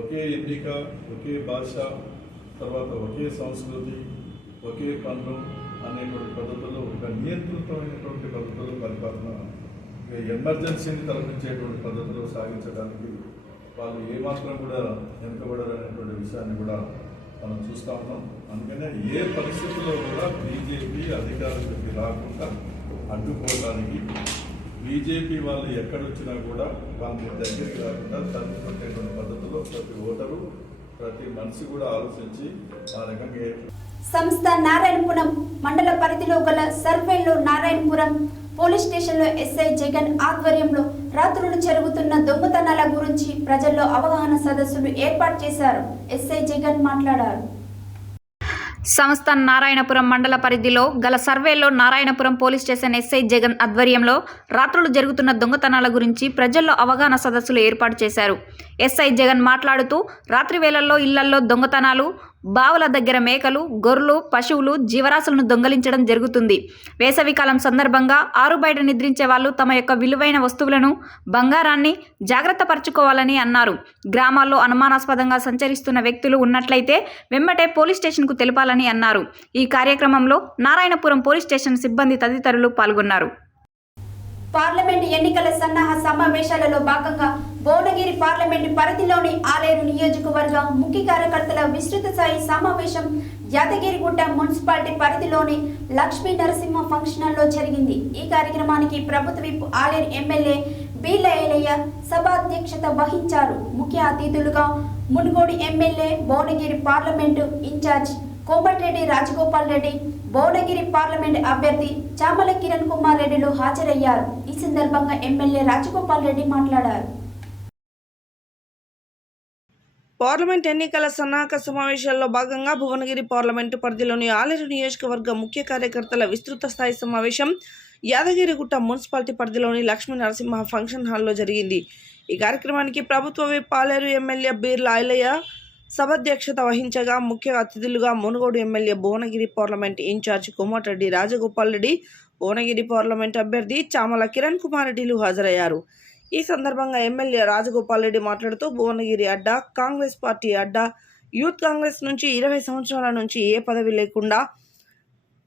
ఒకే ఎన్నిక, ఒకే భాష, తర్వాత ఒకే సంస్కృతి, ఒకే పనులు అనేటువంటి పద్ధతుల్లో ఒక నియంత్రితమైనటువంటి పద్ధతుల్లో పరిపాలన, ఎమర్జెన్సీని తలపించేటువంటి పద్ధతిలో సాగించడానికి వాళ్ళు ఏమాత్రం కూడా వెనుకబడారనేటువంటి విషయాన్ని కూడా మనం చూస్తూ ఉన్నాం. అందుకనే ఏ పరిస్థితుల్లో కూడా బీజేపీ అధికారంలోకి రాకుండా అడ్డుకోవడానికి బీజేపీ వాళ్ళు ఎక్కడొచ్చినా కూడా వాళ్ళని దగ్గరికి రాకుండా తరలిపట్టేటువంటి పద్ధతిలో ప్రతి ఓటరు, ప్రతి మనిషి కూడా ఆలోచించి ఆ రకంగా సంస్థ నారాయణపురం మండల పరిధిలో గల సర్వేలో నారాయణపురం పోలీస్ స్టేషన్లో ఎస్ఐ జగన్ ఆధ్వర్యంలో రాత్రులు జరుగుతున్న దొంగతనాల గురించి ప్రజల్లో అవగాహన సదస్సులు ఏర్పాటు చేశారు. ఎస్ఐ జగన్ మాట్లాడారు. సంస్థ నారాయణపురం మండల పరిధిలో గల సర్వేలో Narayanapuram police station SI Jagan ఆధ్వర్యంలో రాత్రులు జరుగుతున్న దొంగతనాల గురించి ప్రజల్లో అవగాహన సదస్సులు ఏర్పాటు చేశారు. ఎస్ఐ జగన్ మాట్లాడుతూ రాత్రి వేళల్లో ఇళ్లల్లో దొంగతనాలు, బావుల దగ్గర మేకలు, గొర్రెలు, పశువులు, జీవరాశులను దొంగలించడం జరుగుతుంది. వేసవికాలం సందర్భంగా ఆరు బయట నిద్రించే వాళ్ళు తమ యొక్క విలువైన వస్తువులను, బంగారాన్ని జాగ్రత్త పరచుకోవాలని అన్నారు. గ్రామాల్లో అనుమానాస్పదంగా సంచరిస్తున్న వ్యక్తులు ఉన్నట్లయితే వెంబటే పోలీస్ స్టేషన్కు తెలపాలని అన్నారు. ఈ కార్యక్రమంలో నారాయణపురం పోలీస్ స్టేషన్ సిబ్బంది తదితరులు పాల్గొన్నారు. పార్లమెంట్ ఎన్నికల సన్నాహ సమావేశాలలో భాగంగా భువనగిరి పార్లమెంటు పరిధిలోని ఆలేరు నియోజకవర్గ ముఖ్య కార్యకర్తల విస్తృత స్థాయి సమావేశం యాదగిరిగుట్ట మున్సిపాలిటీ పరిధిలోని లక్ష్మీ నరసింహ ఫంక్షన్ హాల్లో జరిగింది. ఈ కార్యక్రమానికి ప్రభుత్వ విప్ ఆలేరు ఎమ్మెల్యే బీలయ్య సభాధ్యక్షత వహించారు. ముఖ్య అతిథులుగా Munugode MLA, Bhuvanagiri parliament in charge Komatireddy Rajagopal Reddy, Bhuvanagiri parliament అభ్యర్థి చామల కిరణ్ కుమార్ రెడ్డిలు హాజరయ్యారు. ఈ సందర్భంగా ఎమ్మెల్యే రాజగోపాల్ రెడ్డి మాట్లాడారు. పార్లమెంట్ ఎన్నికల సన్నాహక సమావేశాల్లో భాగంగా భువనగిరి పార్లమెంటు పరిధిలోని ఆలేరు నియోజకవర్గ ముఖ్య కార్యకర్తల విస్తృత స్థాయి సమావేశం యాదగిరిగుట్ట మున్సిపాలిటీ పరిధిలోని లక్ష్మీ నరసింహ ఫంక్షన్ హాల్లో జరిగింది. ఈ కార్యక్రమానికి ప్రభుత్వ విప్ ఆలేరు ఎమ్మెల్యే బీర్ల ఐలయ్య సభాధ్యక్షత వహించగా ముఖ్య అతిథులుగా Munugode MLA, Bhuvanagiri parliament in charge Komatireddy Rajagopal Reddy, Bhuvanagiri parliament అభ్యర్థి చామల కిరణ్ కుమార్ రెడ్డిలు హాజరయ్యారు. ఈ సందర్భంగా ఎమ్మెల్యే రాజగోపాల్ రెడ్డి మాట్లాడుతూ భువనగిరి అడ్డా, కాంగ్రెస్ పార్టీ అడ్డా, యూత్ కాంగ్రెస్ నుంచి 20 సంవత్సరాల నుంచి ఏ పదవి లేకుండా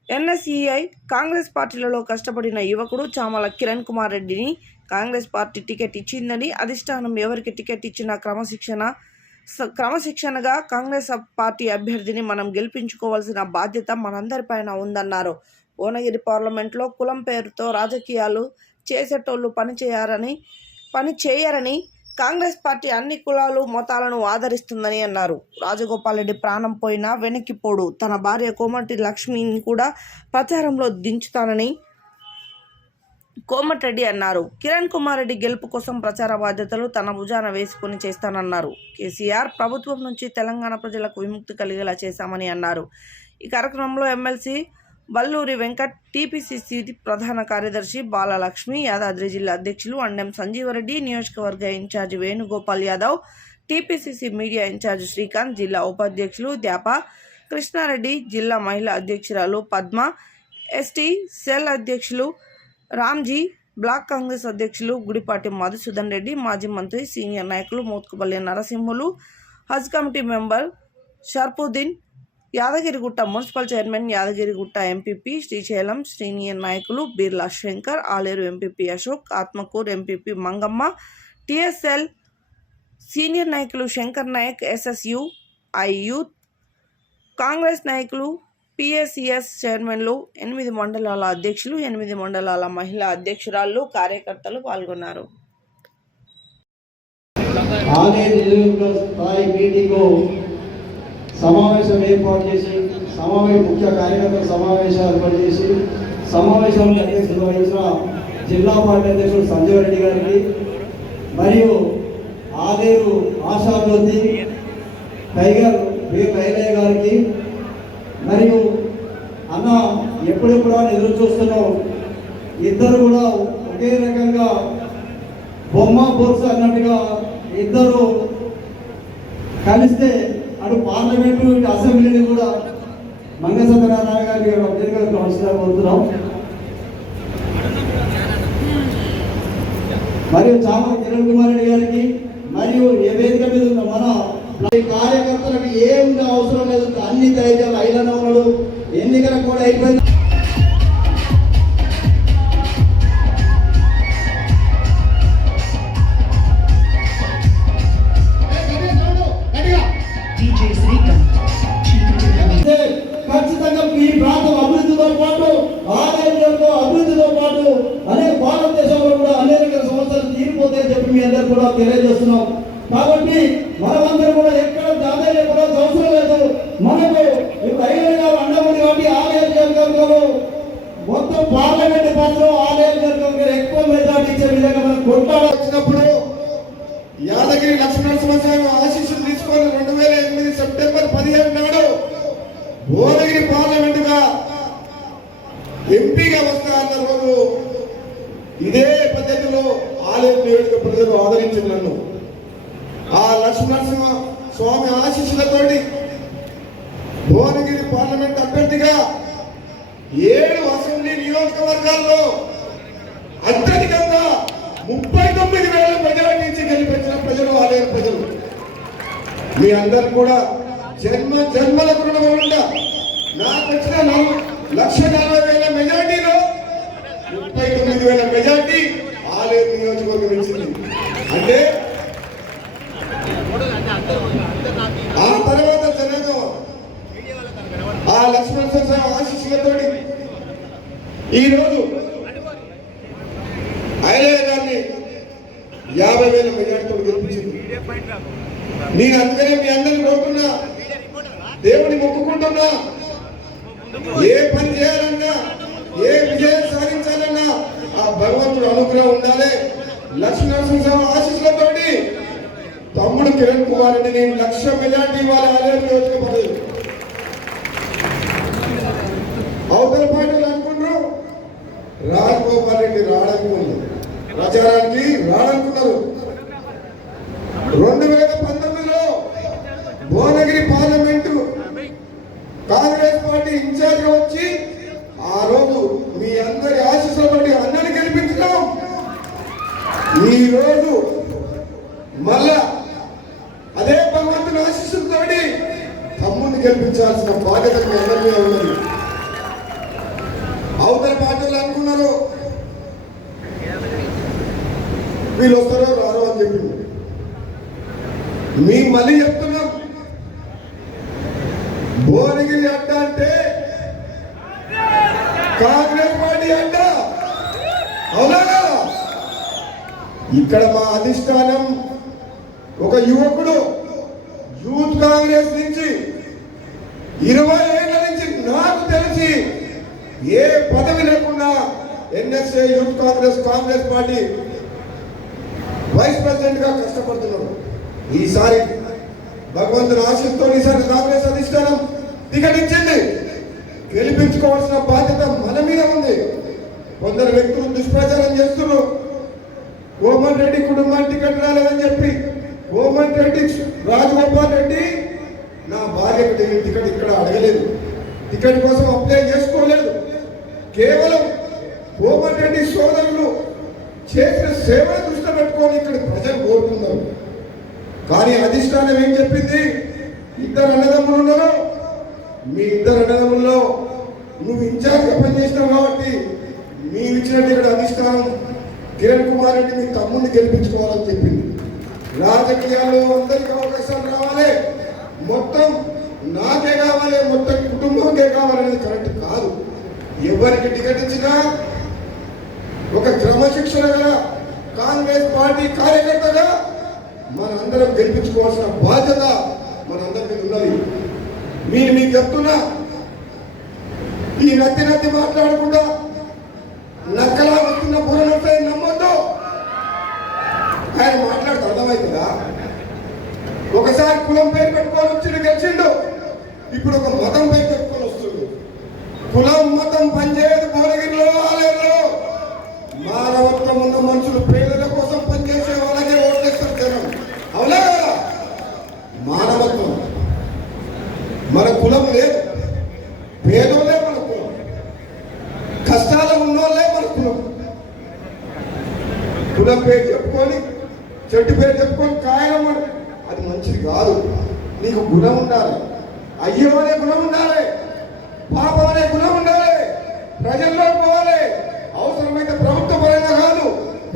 ఎన్ఎస్ఈఐ కాంగ్రెస్ పార్టీలలో కష్టపడిన యువకుడు చామల కిరణ్ కుమార్ రెడ్డిని కాంగ్రెస్ పార్టీ టికెట్ ఇచ్చిందని, అధిష్టానం ఎవరికి టికెట్ ఇచ్చినా క్రమశిక్షణగా కాంగ్రెస్ పార్టీ అభ్యర్థిని మనం గెలిపించుకోవాల్సిన బాధ్యత మనందరిపైన ఉందన్నారు. భువనగిరి పార్లమెంట్లో కులం పేరుతో రాజకీయాలు చేసేటోళ్ళు పని చేయరని కాంగ్రెస్ పార్టీ అన్ని కులాలు మతాలను ఆదరిస్తుందని అన్నారు. రాజగోపాల్ రెడ్డి ప్రాణం పోయినా వెనక్కిపోడు, తన భార్య కోమటి లక్ష్మిని కూడా ప్రచారంలో దించుతానని కోమటిరెడ్డి అన్నారు. కిరణ్ కుమార్ రెడ్డి గెలుపు కోసం ప్రచార బాధ్యతలు తన భుజాన వేసుకుని చేస్తానన్నారు. కేసీఆర్ ప్రభుత్వం నుంచి తెలంగాణ ప్రజలకు విముక్తి కలిగేలా చేశామని అన్నారు. ఈ కార్యక్రమంలో ఎమ్మెల్సీ బల్లూరి వెంకట్, టీపీసీసీ ప్రధాన కార్యదర్శి బాలలక్ష్మి, యాదాద్రి జిల్లా అధ్యక్షులు అండెం సంజీవరెడ్డి, నియోజకవర్గ in charge Venugopal Yadav, TPCC media in charge Srikanth, జిల్లా ఉపాధ్యక్షులు ద్యాప కృష్ణారెడ్డి, జిల్లా మహిళా అధ్యక్షురాలు పద్మ, ఎస్టీ సెల్ అధ్యక్షులు రామ్జీ, బ్లాక్ కాంగ్రెస్ అధ్యక్షులు గుడిపాటి మధుసూదన్ రెడ్డి, మాజీ మంత్రి సీనియర్ నాయకులు Motkupalli Narasimhulu, Haj committee member Sharfuddin, Yadagirigutta municipal chairman, Yadagirigutta MPP Srisailam senior నాయకులు Birla Shankar, Aleru MPP Ashok, Atmakur MPP Mangamma, TSL senior నాయకులు Shankar Naik, SSU I youth Congress నాయకులు, పిఎస్సిఎస్ చైర్మన్లు, 8 మండలాల అధ్యక్షులు, 8 మండలాల మహిళా అధ్యక్షురాలు, కార్యకర్తలు పాల్గొన్నారు. సమావేశం ఏర్పాటు చేసి ముఖ్య కార్యకర్తల సమావేశాలు ఏర్పాటు చేసి సమావేశాలను అధ్యక్షులు వహించిన జిల్లా పార్టీ అధ్యక్షుడు సంజయ్ రెడ్డి గారికి మరియు ఆలేరు ఆశాజ్యోతి టైగర్ రైలయ్య గారికి మరియు అన్న ఎప్పుడెప్పుడా ఎదురు చూస్తున్నాం. ఇద్దరు కూడా ఒకే రకంగా బొమ్మ బొరుస అన్నట్టుగా ఇద్దరు కలిస్తే అటు పార్లమెంటు ఇటు అసెంబ్లీని కూడా మంగసత్యనారాయణ గారికి అభ్యర్థిగా కౌన్సిలర్ కోరుతున్నాం. మరియు చామల కిరణ్ కుమార్ రెడ్డి గారికి మరియు ఏ వేదిక మీద ఉన్న మన కార్యకర్తలకు ఏం అవసరం లేదు, అన్ని ధైర్యాలు ఐలన ఉన్నాడు. ఎన్నికలకు కూడా అయిపోయింది. ఖచ్చితంగా ఈ ప్రాంతం అభివృద్ధితో పాటు ఆదాయంతో అభివృద్ధితో పాటు అనేక భారతదేశంలో కూడా అనేక సమస్యలు తీరిపోతాయని చెప్పి మీ అందరూ కూడా తెలియజేస్తున్నాం. కాబట్టి మనమందరం కూడా ఎక్కడ దాదాపు కూడా అవసరం లేదు. మనకు ఐదుగా అండముడి కాబట్టి ఆలయ నియోజకవర్గంలో మొత్తం పార్లమెంట్ పరిధిలో ఆలయ నియోజకవర్గం ఎక్కువ మెజార్టీ ఇచ్చే విధంగా మనం కొట్లాడొచ్చినప్పుడు యాదగిరి లక్ష్మీనరసింహస్వామి ఆశీస్సులు తీసుకొని 2008 సెప్టెంబర్ 15 నాడు భువనగిరి పార్లమెంటుగా ఎంపీగా వస్తా అన్న రోజు ఇదే పద్ధతిలో ఆలయ నియోజక ప్రజలు ఆదరించిన నన్ను ఆ లక్ష్మీనరసింహ స్వామి ఆశీస్సులతోటి భువనగిరి పార్లమెంట్ అభ్యర్థిగా 7 అసెంబ్లీ నియోజకవర్గాల్లో అత్యధికంగా 39,000 మెజారిటీ నుంచి గెలిపించిన ప్రజలు ఆలయ ప్రజలు. మీ అందరు కూడా జన్మలకు రుణంగా నాకు వచ్చిన 1,40,000 మెజార్టీలో 39,000 మెజార్టీ ఆలయ నియోజకవర్గం ఇచ్చింది. అంటే ఆ తర్వాత జనగం ఆ లక్ష్మణ ఆశీస్సులతో ఈరోజు ఐలయ్య గారిని 50,000 మెజార్టీతో గెలిపించింది. నేను అందుకనే మీ అందరిని కోరుతున్నా, దేవుని మొక్కుకుంటున్నా, ఏ పని చేయాలన్నా ఏ విజయం సాధించాలన్నా ఆ భగవంతుడు అనుగ్రహం ఉండాలి. లక్ష్మీనరసింహ ఆశీస్సులతోటి తమ్ముడు కిరణ్ కుమార్ రెడ్డిని 1,00,000 మెజార్టీ ఇవ్వాలి ఆలయ నియోజకవర్గం. అవతల పార్టీలు అనుకున్నారు రాజగోపాల్ రెడ్డి రాడనుకున్నారు, ప్రచారానికి రాడనుకున్నారు. 2019లో Bhuvanagiri parliament Congress party incharge వచ్చి ఆ రోజు మీ అందరి ఆశీస్సులతో అందరిని గెలిపించడం. ఈ రోజు మళ్ళా అదే భగవంతుని ఆశీస్సులతో తమ్ముడిని గెలిపించాల్సిన బాధ్యత మీ అందరి మీద ఉన్నది. అవతల పార్టీలు అనుకున్నారు వీళ్ళు వస్తారో రారో అని చెప్పి మీ మళ్ళీ చెప్తున్నాం, భువనగిరి అడ్డ అంటే కాంగ్రెస్ పార్టీ అడ్డ. అవునా? ఇక్కడ మా అధిష్టానం ఒక యువకుడు యూత్ కాంగ్రెస్ నుంచి 20 ఏళ్ల నుంచి నాకు తెలిసి ఏ పదవి లేకుండా NSA youth Congress party vice president గా కష్టపడుతున్నాడు. ఈసారి భగవంతుని ఆశీస్సుతో ఈసారి కాంగ్రెస్ అధిష్టానం టికెట్ ఇచ్చింది. గెలిపించుకోవాల్సిన బాధ్యత మన మీద ఉంది. కొందరు వ్యక్తులు దుష్ప్రచారం చేస్తున్నారు. కోమటి రెడ్డి కుటుంబానికి టికెట్ రాలేదని చెప్పి కోమటి రెడ్డి రాజగోపాల్ రెడ్డి నా భార్యకు టికెట్ ఇక్కడ అడగలేదు, టికెట్ కోసం అప్లై చేసుకోలేదు. కేవలం కోమటి రెడ్డి సోదరులు చేసిన సేవను దృష్టి పెట్టుకొని ఇక్కడ ప్రజలు కోరుతున్నారు. కానీ అధిష్టానం ఏం చెప్పింది? 2 అన్నదమ్ములు ఉన్నారు, మీ 2 అన్నదమ్ముల్లో నువ్వు ఇన్ఛార్జ్గా పనిచేసినావు కాబట్టి మీరు ఇచ్చినట్టు ఇక్కడ అధిష్టానం కిరణ్ కుమార్ రెడ్డి మీ తమ్ముడిని గెలిపించుకోవాలని చెప్పింది. రాజకీయాల్లో అందరికీ అవకాశాలు రావాలి, మొత్తం నాకే కావాలి, మొత్తం కుటుంబంకే కావాలనేది కరెక్ట్ కాదు. ఎవరికి టికెట్ ఇచ్చినా ఒక క్రమశిక్షణ గల కాంగ్రెస్ పార్టీ కార్యకర్తగా మనందరం గెలిపించుకోవాల్సిన బాధ్యత మనందరి మీద ఉన్నది. మీకు చెప్తున్నా, ఈ నత్తి మాట్లాడకుండా నక్కలా వస్తున్న బుర్రలపై నమ్మొద్దు. ఆయన మాట్లాడితే అర్థమవుతుందా? ఒకసారి కులం పేరు పెట్టుకొని వచ్చి గెలిచిండు, ఇప్పుడు ఒక మతం పేరు పెట్టుకొని వస్తుంది. కులం మతం పనిచేయదు. భువనగిరిలో ఆలయంలో మానవత్వం ఉన్న మనుషులు పేదల కోసం పనిచేసే వాళ్ళకే ఓట్లేస్తారు జనం. అవునా కదా? మానవత్వం. మన కులం లేదు, పేదోళ్ళే మన కులం, కష్టాలు ఉన్నోళ్ళే మన కులం. కులం పేరు చెప్పుకొని చెట్టు పేరు చెప్పుకొని కాయడం అది మంచిది కాదు. నీకు గుణం ఉండాలి, అయ్యో అనే గుణం ఉండాలి, పాపం అనే గుణం ఉండాలి, ప్రజల్లో పోవాలి. అవసరమైతే ప్రభుత్వ పరంగా కాదు,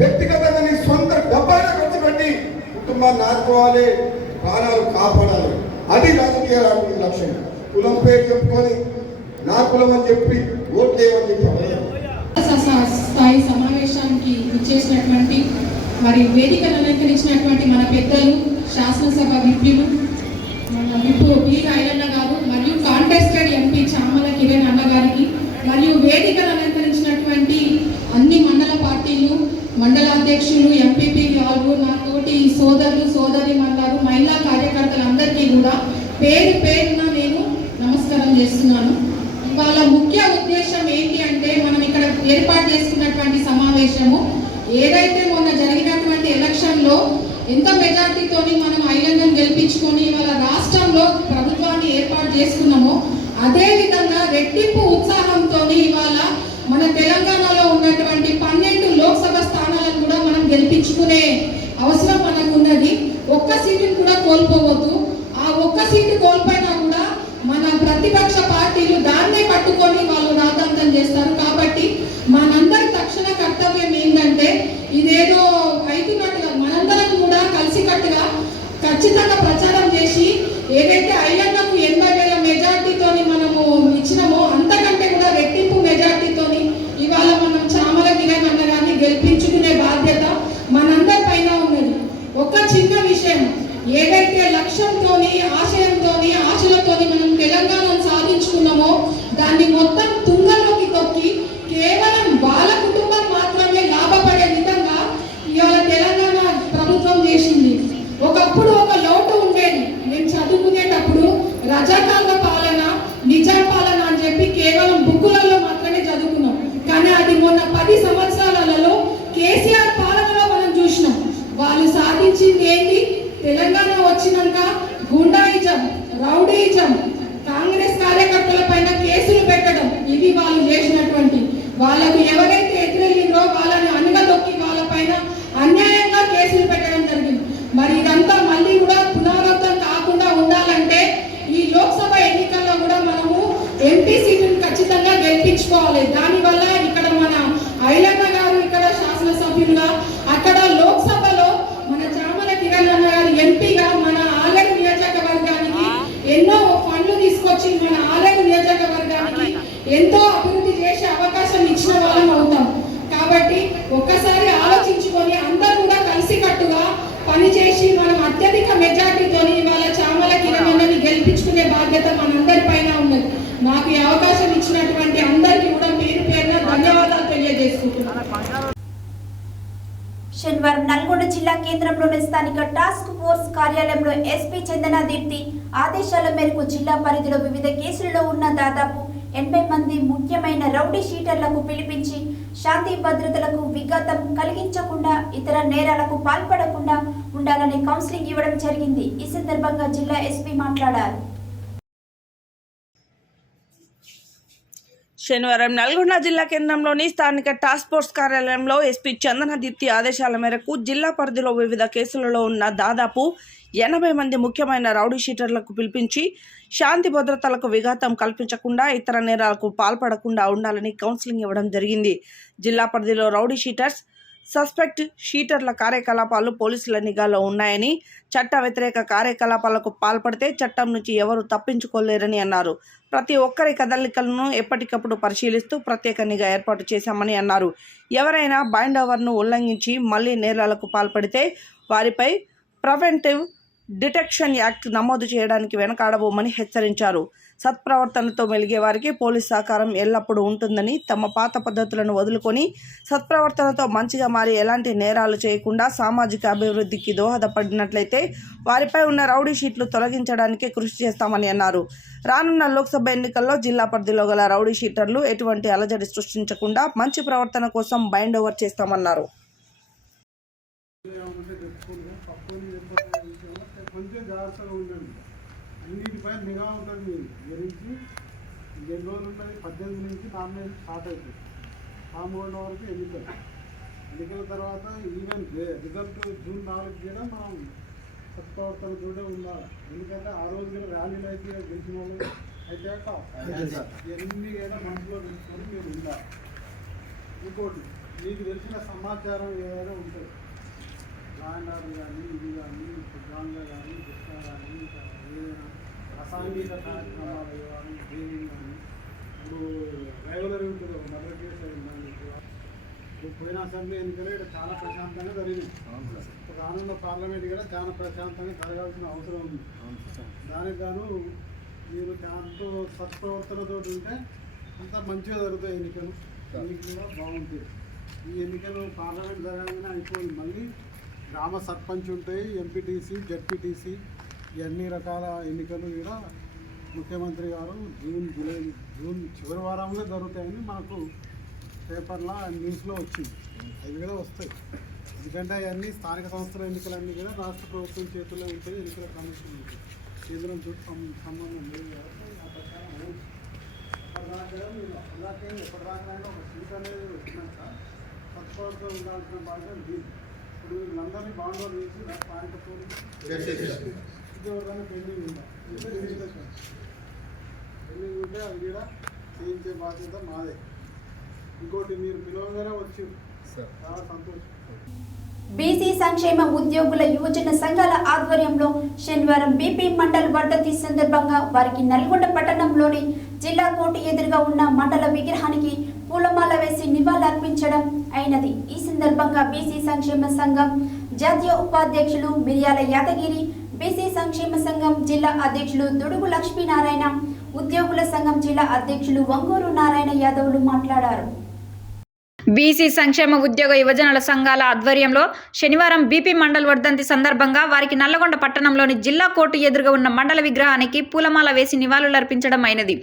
వ్యక్తిగతంగా నీ సొంత డబ్బాయినా ఖర్చు పెట్టి కుటుంబాన్ని ఆదుకోవాలి, ప్రాణాలు కాపాడాలి. అది రాజకీయ లక్ష్యం. కులం పేరు చెప్పుకొని నా కులం అని చెప్పి ఓట్లేమని చెప్పి స్థాయి సమావేశానికి ఇచ్చేసినటువంటి మరి వేదికను అలంకరించినటువంటి మన పెద్దలు, శాసనసభ విప్పిలు, మన విప్పు టి రాయలన్న గారు మరియు కాంటెస్టెడ్ ఎంపీ చామల కిరణ్ అన్న గారికి, మరియు వేదికను అలంకరించినటువంటి అన్ని మండల పార్టీలు, మండలాధ్యక్షులు, ఎంపీపీలు, నా తోటి సోదరులు, సోదరి మండలాలు, మహిళా కార్యకర్తలందరికీ కూడా పేరు పేరున నేను నమస్కారం చేస్తున్నాను. ఇవాళ ముఖ్య ఉద్దేశం ఏంటి అంటే, మనం ఇక్కడ ఏర్పాటు చేసుకున్నటువంటి సమావేశము ఏదైతే మొన్న జరిగినటువంటి ఎలక్షన్లో ఎంత మెజార్టీతోని మనం ఐలంగన్ గెలిపించుకొని ఇవాళ రాష్ట్రంలో ప్రభుత్వాన్ని ఏర్పాటు చేసుకున్నామో అదే విధంగా రెట్టింపు ఉత్సాహంతో ఇవాళ మన తెలంగాణలో ఉన్నటువంటి 12 లోక్సభ స్థానాలను కూడా మనం గెలిపించుకునే అవసరం మనకు ఉన్నది. ఒక్క సీటును కూడా కోల్పోవద్దు. ఆ ఒక్క సీటు కోల్పోయినా కూడా మన ప్రతిపక్ష పార్టీలు దాన్నే పట్టుకొని వాళ్ళు రాద్ధాంతం చేస్తారు. కాబట్టి మనందరి తక్షణ కర్తవ్యం ఏంటంటే, ఇదేదో అవుతున్నట్టుగా మనందరం కూడా కలిసికట్టుగా ఖచ్చితంగా ప్రచారం చేసి ఏదైతే ఐలంగకు 80,000 మెజార్టీతోని మనము ఇచ్చినామో అంతకంటే కూడా రెట్టింపు మెజార్టీతోని ఇవాళ మనం చామల కిరణ్ అన్న గారిని గెలిపించుకునే బాధ్యత మనందరి పైన ఉన్నది. ఒక చిన్న విషయం, ఏదైతే లక్ష్యంతోని, ఆశయంతోని, ఆశలతోని మనం తెలంగాణను సాధించుకున్నామో దాన్ని మొత్తం తుంగలోకి తొక్కి కేవలం వాళ్ళ కుటుంబం మాత్రమే లాభపడే విధంగా ఇవాళ తెలంగాణ ప్రభుత్వం చేసింది. ఒకప్పుడు ఒక లోటు ఉండేది. నేను చదువుకునేటప్పుడు రజాకాల పాలన, నిజాం పాలన అని చెప్పి కేవలం బుక్కులలో మాత్రమే చదువుకున్నాం. కానీ అది మొన్న 10 సంవత్సరాలలో కేసీఆర్ పాలనలో మనం చూసినాం. వాళ్ళు సాధించింది ఏంటి? తెలంగాణ వచ్చినాక గుండాయిజం, రౌడీయిజం, కాంగ్రెస్ కార్యకర్తల పైన కేసులు పెట్టడం, ఇవి వాళ్ళు చేసినటువంటి. వాళ్ళకు ఎవరైతే ఎదురెళ్ళిందో వాళ్ళని అనగదొక్కి వాళ్ళ పైన అన్యాయంగా కేసులు పెట్టడం జరిగింది. మరి ఇదంతా మళ్ళీ కూడా పునరావృతం కాకుండా ఉండాలంటే ఈ లోక్సభ ఎన్నికల్లో కూడా మనము ఎంపీ సీటును ఖచ్చితంగా గెలిపించుకోవాలి. దానివల్ల ఇక్కడ మన ఐలన్న గారు ఇక్కడ శాసనసభ్యులుగా, అక్కడ లోక్సభలో మన చామల కిరణ్ అన్న గారు ఎంపీగా మన ఆలేరు నియోజకవర్గానికి ఎన్నో ఫండ్లు తీసుకొచ్చి మన ఆలేరు నియోజకవర్గానికి ఎంతో అభివృద్ధి చేసే అవకాశం ఇచ్చిన వాళ్ళం అవుతాం. కాబట్టి ఒక్కసారి అత్యధిక మెజార్టీతో ఇవాళ చామల కిరణ్ని గెలిపించుకునే బాధ్యత మనందరి పైన ఉన్నది. నాకు ఈ అవకాశం ఇచ్చినటువంటి అందరికీ కూడా పేరు పేరున ధన్యవాదాలు తెలియజేసుకుంటున్నాను. శనివారం నల్గొండ జిల్లా కేంద్రంలోని స్థానిక టాస్క్ ఫోర్స్ కార్యాలయంలో ఎస్పీ చందన దీప్తి ఆదేశాల మేరకు జిల్లా పరిధిలో వివిధ కేసులలో ఉన్న దాదాపు 80 మంది ముఖ్యమైన రౌడీ షీటర్లకు పిలిపించి శాంతి భద్రతలకు విఘాతం కలిగించకుండా ఇతర నేరాలకు పాల్పడకుండా ఉండాలని కౌన్సిలింగ్ ఇవ్వడం జరిగింది. ఈ సందర్భంగా జిల్లా ఎస్పీ మాట్లాడారు. శనివారం నల్గొండ జిల్లా కేంద్రంలోని స్థానిక టాస్క్ ఫోర్స్ కార్యాలయంలో ఎస్పీ చందన దీప్తి ఆదేశాల మేరకు జిల్లా పరిధిలో వివిధ కేసులలో ఉన్న దాదాపు 80 మంది ముఖ్యమైన రౌడీ షీటర్లకు పిలిపించి శాంతి భద్రతలకు విఘాతం కల్పించకుండా ఇతర నేరాలకు పాల్పడకుండా ఉండాలని కౌన్సిలింగ్ ఇవ్వడం జరిగింది. జిల్లా పరిధిలో రౌడీ షీటర్స్, సస్పెక్ట్ షీటర్ల కార్యకలాపాలు పోలీసుల నిఘాలో ఉన్నాయని, చట్ట వ్యతిరేక కార్యకలాపాలకు పాల్పడితే చట్టం నుంచి ఎవరు తప్పించుకోలేరని అన్నారు. ప్రతి ఒక్కరి కదలికలను ఎప్పటికప్పుడు పరిశీలిస్తూ ప్రత్యేక నిఘా ఏర్పాటు చేశామని అన్నారు. ఎవరైనా బైండ్ ఓవర్ను ఉల్లంఘించి మళ్లీ నేరాలకు పాల్పడితే వారిపై ప్రివెంటివ్ డిటెక్షన్ యాక్ట్ నమోదు చేయడానికి వెనకాడబోమని హెచ్చరించారు. సత్ప్రవర్తనతో మెలిగే వారికి పోలీస్ సహకారం ఎల్లప్పుడూ ఉంటుందని, తమ పాత పద్ధతులను వదులుకొని సత్ప్రవర్తనతో మంచిగా మారి ఎలాంటి నేరాలు చేయకుండా సామాజిక అభివృద్ధికి దోహదపడినట్లయితే వారిపై ఉన్న రౌడీ షీట్లు తొలగించడానికి కృషి చేస్తామని అన్నారు. రానున్న లోక్సభ ఎన్నికల్లో జిల్లా పరిధిలో గల రౌడీ షీటర్లు ఎటువంటి అలజడి సృష్టించకుండా మంచి ప్రవర్తన కోసం బైండ్ ఓవర్ చేస్తామన్నారు. కొంచెం జాగ్రత్తగా ఉండండి. అన్నిటిపై నిఘా ఉంటుంది. గురించి ఎన్ని రోజులు ఉంటుంది? 18 నుంచి నామినేషన్ స్టార్ట్ అవుతుంది. 13 వరకు ఎన్నికల తర్వాత ఈవెన్ రిజల్ట్ జూన్ 4 కూడా మనం సత్ప్రవర్తన కూడా ఉండాలి. ఎందుకంటే ఆ రోజు కూడా ర్యాలీలు అయితే గెలిచిన వాళ్ళు అయితే ఎన్ని ఏదో మనసులో తెలుసుకొని మీరు ఉండాలి. ఇంకోటి మీకు తెలిసిన సమాచారం ఏదైనా ఉంటుంది, ల్యాండ్ ఆర్డర్ కానీ ఇది కానీ గాంగా కానీ కృష్ణ కానీ ఏదైనా అసాంఘిక కార్యక్రమాలు కానీ డ్రైవింగ్ కానీ ఇప్పుడు రెగ్యులర్ ఉంటుంది. మర్డర్ కేసు అయిందని ఇప్పుడు పోయిన అసెంబ్లీ ఎన్నికలు ఇక్కడ చాలా ప్రశాంతంగా జరిగింది. రానున్న పార్లమెంట్ కూడా చాలా ప్రశాంతంగా జరగాల్సిన అవసరం ఉంది. దానికి గాను మీరు దాంతో సత్ప్రవర్తనతో ఉంటే అంత మంచిగా జరుగుతాయి. ఎన్నికలు కూడా బాగుంటాయి. ఈ ఎన్నికలు పార్లమెంట్ జరగాలని అయిపోయింది. మళ్ళీ గ్రామ సర్పంచ్ ఉంటాయి, ఎంపీటీసీ, జడ్పీటీసీ, ఇవన్నీ రకాల ఎన్నికలు కూడా ముఖ్యమంత్రి గారు జూన్ చివరి వారంలో జరుగుతాయని మనకు పేపర్లో న్యూస్లో వచ్చింది. అవి కూడా వస్తాయి. ఎందుకంటే అవన్నీ స్థానిక సంస్థల ఎన్నికలన్నీ కూడా రాష్ట్ర ప్రభుత్వం చేతుల్లో ఉంటాయి. ఎన్నికల కమిషన్ ఉంటుంది. కేంద్రం చుట్టూ సంబంధం లేదు కాబట్టి ఆ ప్రకారం అప్పటిదాకా మీరు ఎప్పటిదాకా ఒక సీట్ అనేది వచ్చినాక సత్ప్రవర్తన ఉండాల్సిన బాధ్యత దీన్ని. ఇప్పుడు వీళ్ళందరినీ బాండోలు చేసి స్థానిక పోలీసు ఉద్యోగాన్ని పెండింగ్ ఉండాలి. పెండింగ్ ఉంటే అవి కూడా చేయించే బాధ్యత మాదే. ఇంకోటి మీరు పిలవగానే వచ్చి చాలా సంతోషం. బీసీ సంక్షేమ ఉద్యోగుల యువజన సంఘాల ఆధ్వర్యంలో శనివారం బీపీ మండల్ వర్ధంతి సందర్భంగా వారికి నల్గొండ పట్టణంలోని జిల్లా కోర్టు ఎదురుగా ఉన్న మండల విగ్రహానికి పూలమాల వేసి నివాళులర్పించడం అయినది. ఈ సందర్భంగా బీసీ సంక్షేమ సంఘం జాతీయ ఉపాధ్యక్షులు మిర్యాల యాదగిరి, బీసీ సంక్షేమ సంఘం జిల్లా అధ్యక్షులు దుడుగు లక్ష్మీనారాయణ, ఉద్యోగుల సంఘం జిల్లా అధ్యక్షులు వంగూరు నారాయణ యాదవ్లు మాట్లాడారు. బీసీ సంక్షేమ ఉద్యోగ యువజనుల సంఘాల ఆధ్వర్యంలో శనివారం బీపీ మండల్ వర్ధంతి సందర్భంగా వారికి నల్లగొండ పట్టణంలోని జిల్లా కోర్టు ఎదురుగా ఉన్న మండల విగ్రహానికి పూలమాల వేసి నివాళులర్పించడం అయినది.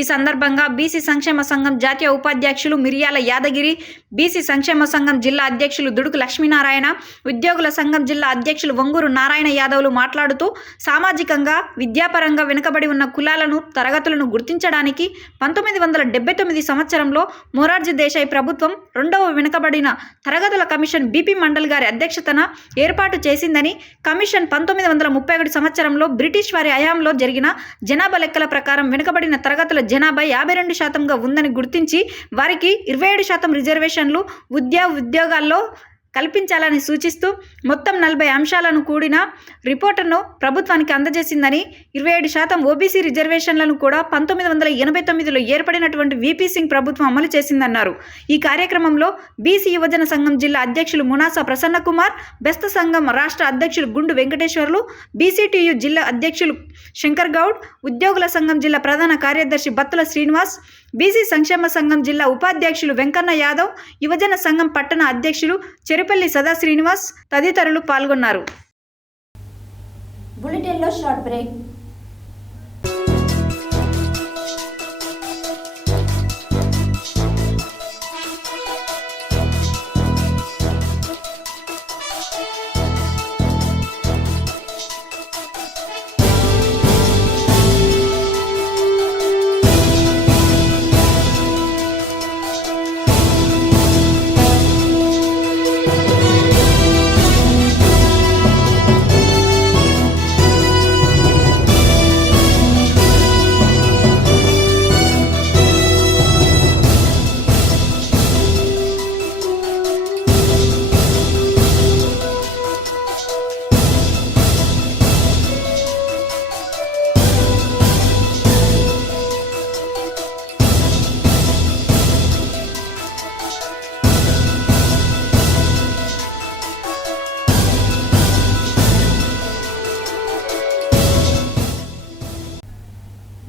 ఈ సందర్భంగా బీసీ సంక్షేమ సంఘం జాతీయ ఉపాధ్యక్షులు మిర్యాల యాదగిరి, బీసీ సంక్షేమ సంఘం జిల్లా అధ్యక్షులు దుడుకు లక్ష్మీనారాయణ, ఉద్యోగుల సంఘం జిల్లా అధ్యక్షులు వంగూరు నారాయణ యాదవ్లు మాట్లాడుతూ సామాజికంగా, విద్యాపరంగా వెనుకబడి ఉన్న కులాలను, తరగతులను గుర్తించడానికి 1979 సంవత్సరంలో మొరార్జీ దేశాయ్ ప్రభుత్వం 2వ వెనుకబడిన తరగతుల కమిషన్ బీపీ మండల్ గారి అధ్యక్షతన ఏర్పాటు చేసిందని, కమిషన్ 1931 సంవత్సరంలో బ్రిటిష్ వారి హయాంలో జరిగిన జనాభా లెక్కల ప్రకారం వెనుకబడిన తరగతుల జనాభా 52% ఉందని గుర్తించి వారికి 27% రిజర్వేషన్లు, ఉద్యోగాల్లో కల్పించాలని సూచిస్తూ మొత్తం 40 అంశాలను కూడిన రిపోర్టును ప్రభుత్వానికి అందజేసిందని, 27% ఓబీసీ రిజర్వేషన్లను కూడా 1989లో ఏర్పడినటువంటి వీపీ సింగ్ ప్రభుత్వం అమలు చేసిందన్నారు. ఈ కార్యక్రమంలో బీసీ యువజన సంఘం జిల్లా అధ్యక్షులు మునాసా ప్రసన్నకుమార్, బెస్త సంఘం రాష్ట్ర అధ్యక్షులు గుండు వెంకటేశ్వర్లు, బీసీటీయూ జిల్లా అధ్యక్షులు శంకర్ గౌడ్, ఉద్యోగుల సంఘం జిల్లా ప్రధాన కార్యదర్శి బత్తుల శ్రీనివాస్, బీసీ సంక్షేమ సంఘం జిల్లా ఉపాధ్యక్షులు వెంకన్న యాదవ్, యువజన సంఘం పట్టణ అధ్యక్షులు చెరుపల్లి సదా శ్రీనివాస్ తదితరులు పాల్గొన్నారు. బులెటిన్లో short break.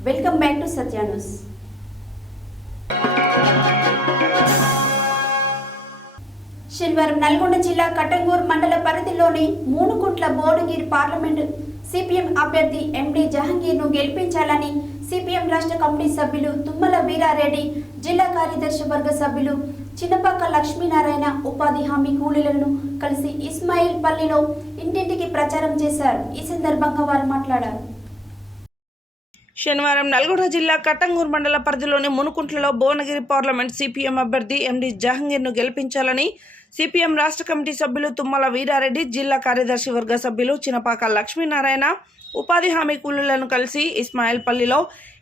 Welcome back to Satya news. శనివారం నల్గొండ జిల్లా కట్టంగూర్ మండల పరిధిలోని మూనుకుంట్ల బోడగిరి పార్లమెంటు సిపిఎం అభ్యర్థి ఎండి జహంగీర్ను గెలిపించాలని సిపిఎం రాష్ట్ర కమిటీ సభ్యులు తుమ్మల వీరారెడ్డి, జిల్లా కార్యదర్శి వర్గ సభ్యులు చిన్నపాక లక్ష్మీనారాయణ ఉపాధి హామీ కూలీలను కలిసి ఇస్మాయిల్ పల్లిలో ఇంటింటికి ప్రచారం చేశారు. ఈ సందర్భంగా వారు మాట్లాడారు. శనివారం నల్గొండ జిల్లా కట్టంగూర్ మండల పరిధిలోని మునుకుంట్లలో భువనగిరి పార్లమెంట్ సిపిఎం అభ్యర్థి ఎండి జహంగీర్ను గెలిపించాలని సిపిఎం రాష్ట్ర కమిటీ సభ్యులు తుమ్మల వీరారెడ్డి, జిల్లా కార్యదర్శి వర్గ సభ్యులు చిన్నపాక లక్ష్మీనారాయణ ఉపాధి హామీ కూలీలను కలిసి ఇస్మాయిల్ పల్లిలో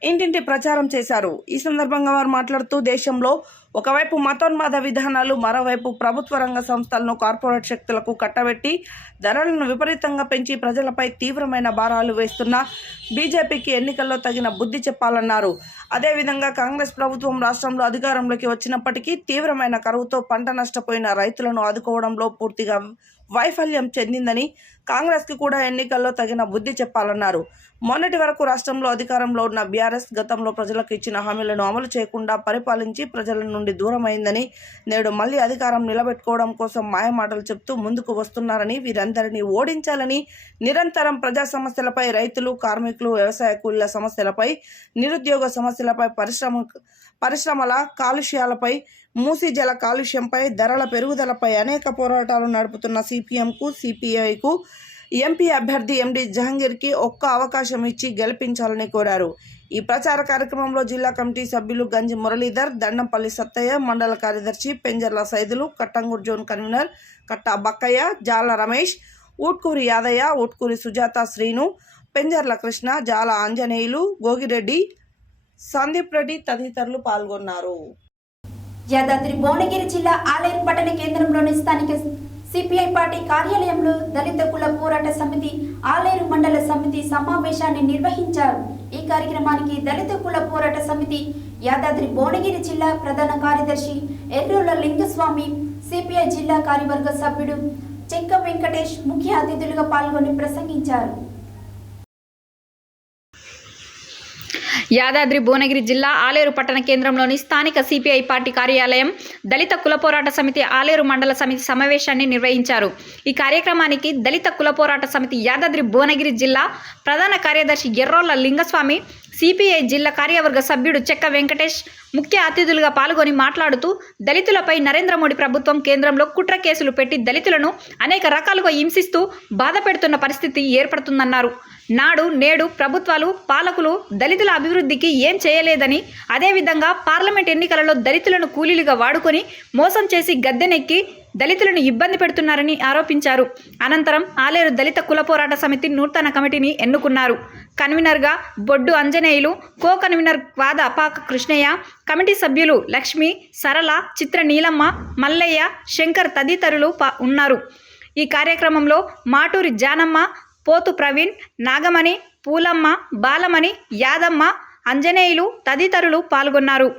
ఇంటింటి ప్రచారం చేశారు. ఈ సందర్భంగా వారు మాట్లాడుతూ దేశంలో ఒకవైపు మతోన్మాద విధానాలు, మరోవైపు ప్రభుత్వ రంగ సంస్థలను కార్పొరేట్ శక్తులకు కట్టబెట్టి ధరలను విపరీతంగా పెంచి ప్రజలపై తీవ్రమైన భారాలు వేస్తున్న బీజేపీకి ఎన్నికల్లో తగిన బుద్ధి చెప్పాలన్నారు. అదేవిధంగా కాంగ్రెస్ ప్రభుత్వం రాష్ట్రంలో అధికారంలోకి వచ్చినప్పటికీ తీవ్రమైన కరువుతో పంట నష్టపోయిన రైతులను ఆదుకోవడంలో పూర్తిగా వైఫల్యం చెందిందని, కాంగ్రెస్కి కూడా ఎన్నికల్లో తగిన బుద్ధి చెప్పాలన్నారు. మొన్నటి వరకు రాష్ట్రంలో అధికారంలో ఉన్న బీఆర్ఎస్ గతంలో ప్రజలకు ఇచ్చిన హామీలను అమలు చేయకుండా పరిపాలించి ప్రజల నుండి దూరమైందని, నేడు మళ్లీ అధికారం నిలబెట్టుకోవడం కోసం మాయమాటలు చెప్తూ ముందుకు వస్తున్నారని, వీరందరినీ ఓడించాలని, నిరంతరం ప్రజా సమస్యలపై, రైతులు, కార్మికులు, వ్యవసాయ కూలీల సమస్యలపై, నిరుద్యోగ సమస్యలపై, పరిశ్రమల కాలుష్యాలపై, మూసీ జల కాలుష్యంపై, ధరల పెరుగుదలపై అనేక పోరాటాలు నడుపుతున్న సిపిఎంకు, సిపిఐకు ఎంపీ అభ్యర్థి ఎండి జహంగీర్కి ఒక్క అవకాశం ఇచ్చి గెలిపించాలని కోరారు. ఈ ప్రచార కార్యక్రమంలో జిల్లా కమిటీ సభ్యులు గంజి మురళీధర్, దండంపల్లి సత్తయ్య, మండల కార్యదర్శి పెంజర్ల సైదులు, కట్టంగూర్ జోన్ కన్వీనర్ కట్టా బక్కయ్య, జాల రమేష్, ఊట్కూరి యాదయ్య, ఊట్కూరి సుజాత శ్రీను, పెంజర్ల కృష్ణ, జాల ఆంజనేయులు, గోగిరెడ్డి, సందీప్ రెడ్డి తదితరులు పాల్గొన్నారు. యాదాద్రి భువనగిరి జిల్లా ఆలేరు పట్టణ కేంద్రంలోని స్థానిక సిపిఐ పార్టీ కార్యాలయంలో దళిత కుల పోరాట సమితి ఆలేరు మండల సమితి సమావేశాన్ని నిర్వహించారు. ఈ కార్యక్రమానికి దళిత కుల పోరాట సమితి యాదాద్రి భువనగిరి జిల్లా ప్రధాన కార్యదర్శి ఎర్రోల లింగస్వామి, సిపిఐ జిల్లా కార్యవర్గ సభ్యుడు చెక్క వెంకటేష్ ముఖ్య అతిథులుగా పాల్గొని ప్రసంగించారు. యాదాద్రి భువనగిరి జిల్లా ఆలేరు పట్టణ కేంద్రంలోని స్థానిక సిపిఐ పార్టీ కార్యాలయం దళిత కుల పోరాట సమితి ఆలేరు మండల సమితి సమావేశాన్ని నిర్వహించారు. ఈ కార్యక్రమానికి దళిత కుల పోరాట సమితి యాదాద్రి భువనగిరి జిల్లా ప్రధాన కార్యదర్శి ఎర్రోల లింగస్వామి, సిపిఐ జిల్లా కార్యవర్గ సభ్యుడు చెక్క వెంకటేష్ ముఖ్య అతిథులుగా పాల్గొని మాట్లాడుతూ దళితులపై నరేంద్ర మోడీ ప్రభుత్వం కేంద్రంలో కుట్ర కేసులు పెట్టి దళితులను అనేక రకాలుగా హింసిస్తూ బాధ పెడుతున్న పరిస్థితి ఏర్పడుతుందన్నారు. నాడు నేడు ప్రభుత్వాలు, పాలకులు దళితుల అభివృద్ధికి ఏం చేయలేదని, అదేవిధంగా పార్లమెంట్ ఎన్నికలలో దళితులను కూలీలుగా వాడుకొని మోసం చేసి గద్దెనెక్కి దళితులను ఇబ్బంది పెడుతున్నారని ఆరోపించారు. అనంతరం ఆలేరు దళిత కుల పోరాట సమితి నూతన కమిటీని ఎన్నుకున్నారు. కన్వీనర్గా బొడ్డు అంజనేయులు, కో కన్వీనర్ వాద అపాక కృష్ణయ్య, కమిటీ సభ్యులు లక్ష్మి, సరళ, చిత్ర నీలమ్మ, మల్లయ్య, శంకర్ తదితరులు ఉన్నారు. ఈ కార్యక్రమంలో మాటూరి జానమ్మ, పోతు ప్రవీణ్, నాగమణి, పూలమ్మ, బాలమణి, యాదమ్మ, అంజనేయులు తదితరులు పాల్గొన్నారు.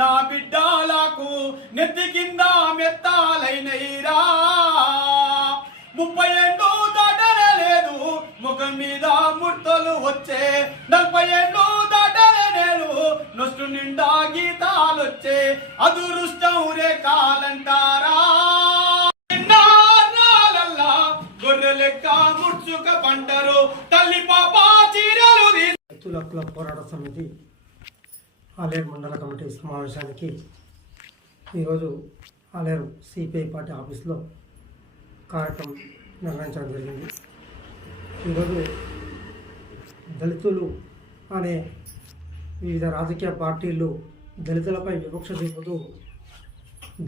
నా బిడ్డలకు నెత్తి కింద మెత్తాలైనైరా 30 ఏళ్ళు దాటలేదు ముఖం మీద ముర్తలు వచ్చే 40 ఏళ్ళు దాటలేదు నొస్టు నిండా గీతాలొచ్చే అదురుష్టం రేకాలంటారా గొర్రె లెక్క ముడ్చుక పంటరు తల్లి పాప చీరలు దళితుల కుల పోరాట సమితి ఆలేరు మండల కమిటీ సమావేశానికి ఈరోజు ఆలేరు సిపిఐ పార్టీ ఆఫీస్లో కార్యక్రమం నిర్వహించడం జరిగింది. ఈరోజు దళితులు అనే వివిధ రాజకీయ పార్టీలు దళితులపై వివక్ష చూపుతూ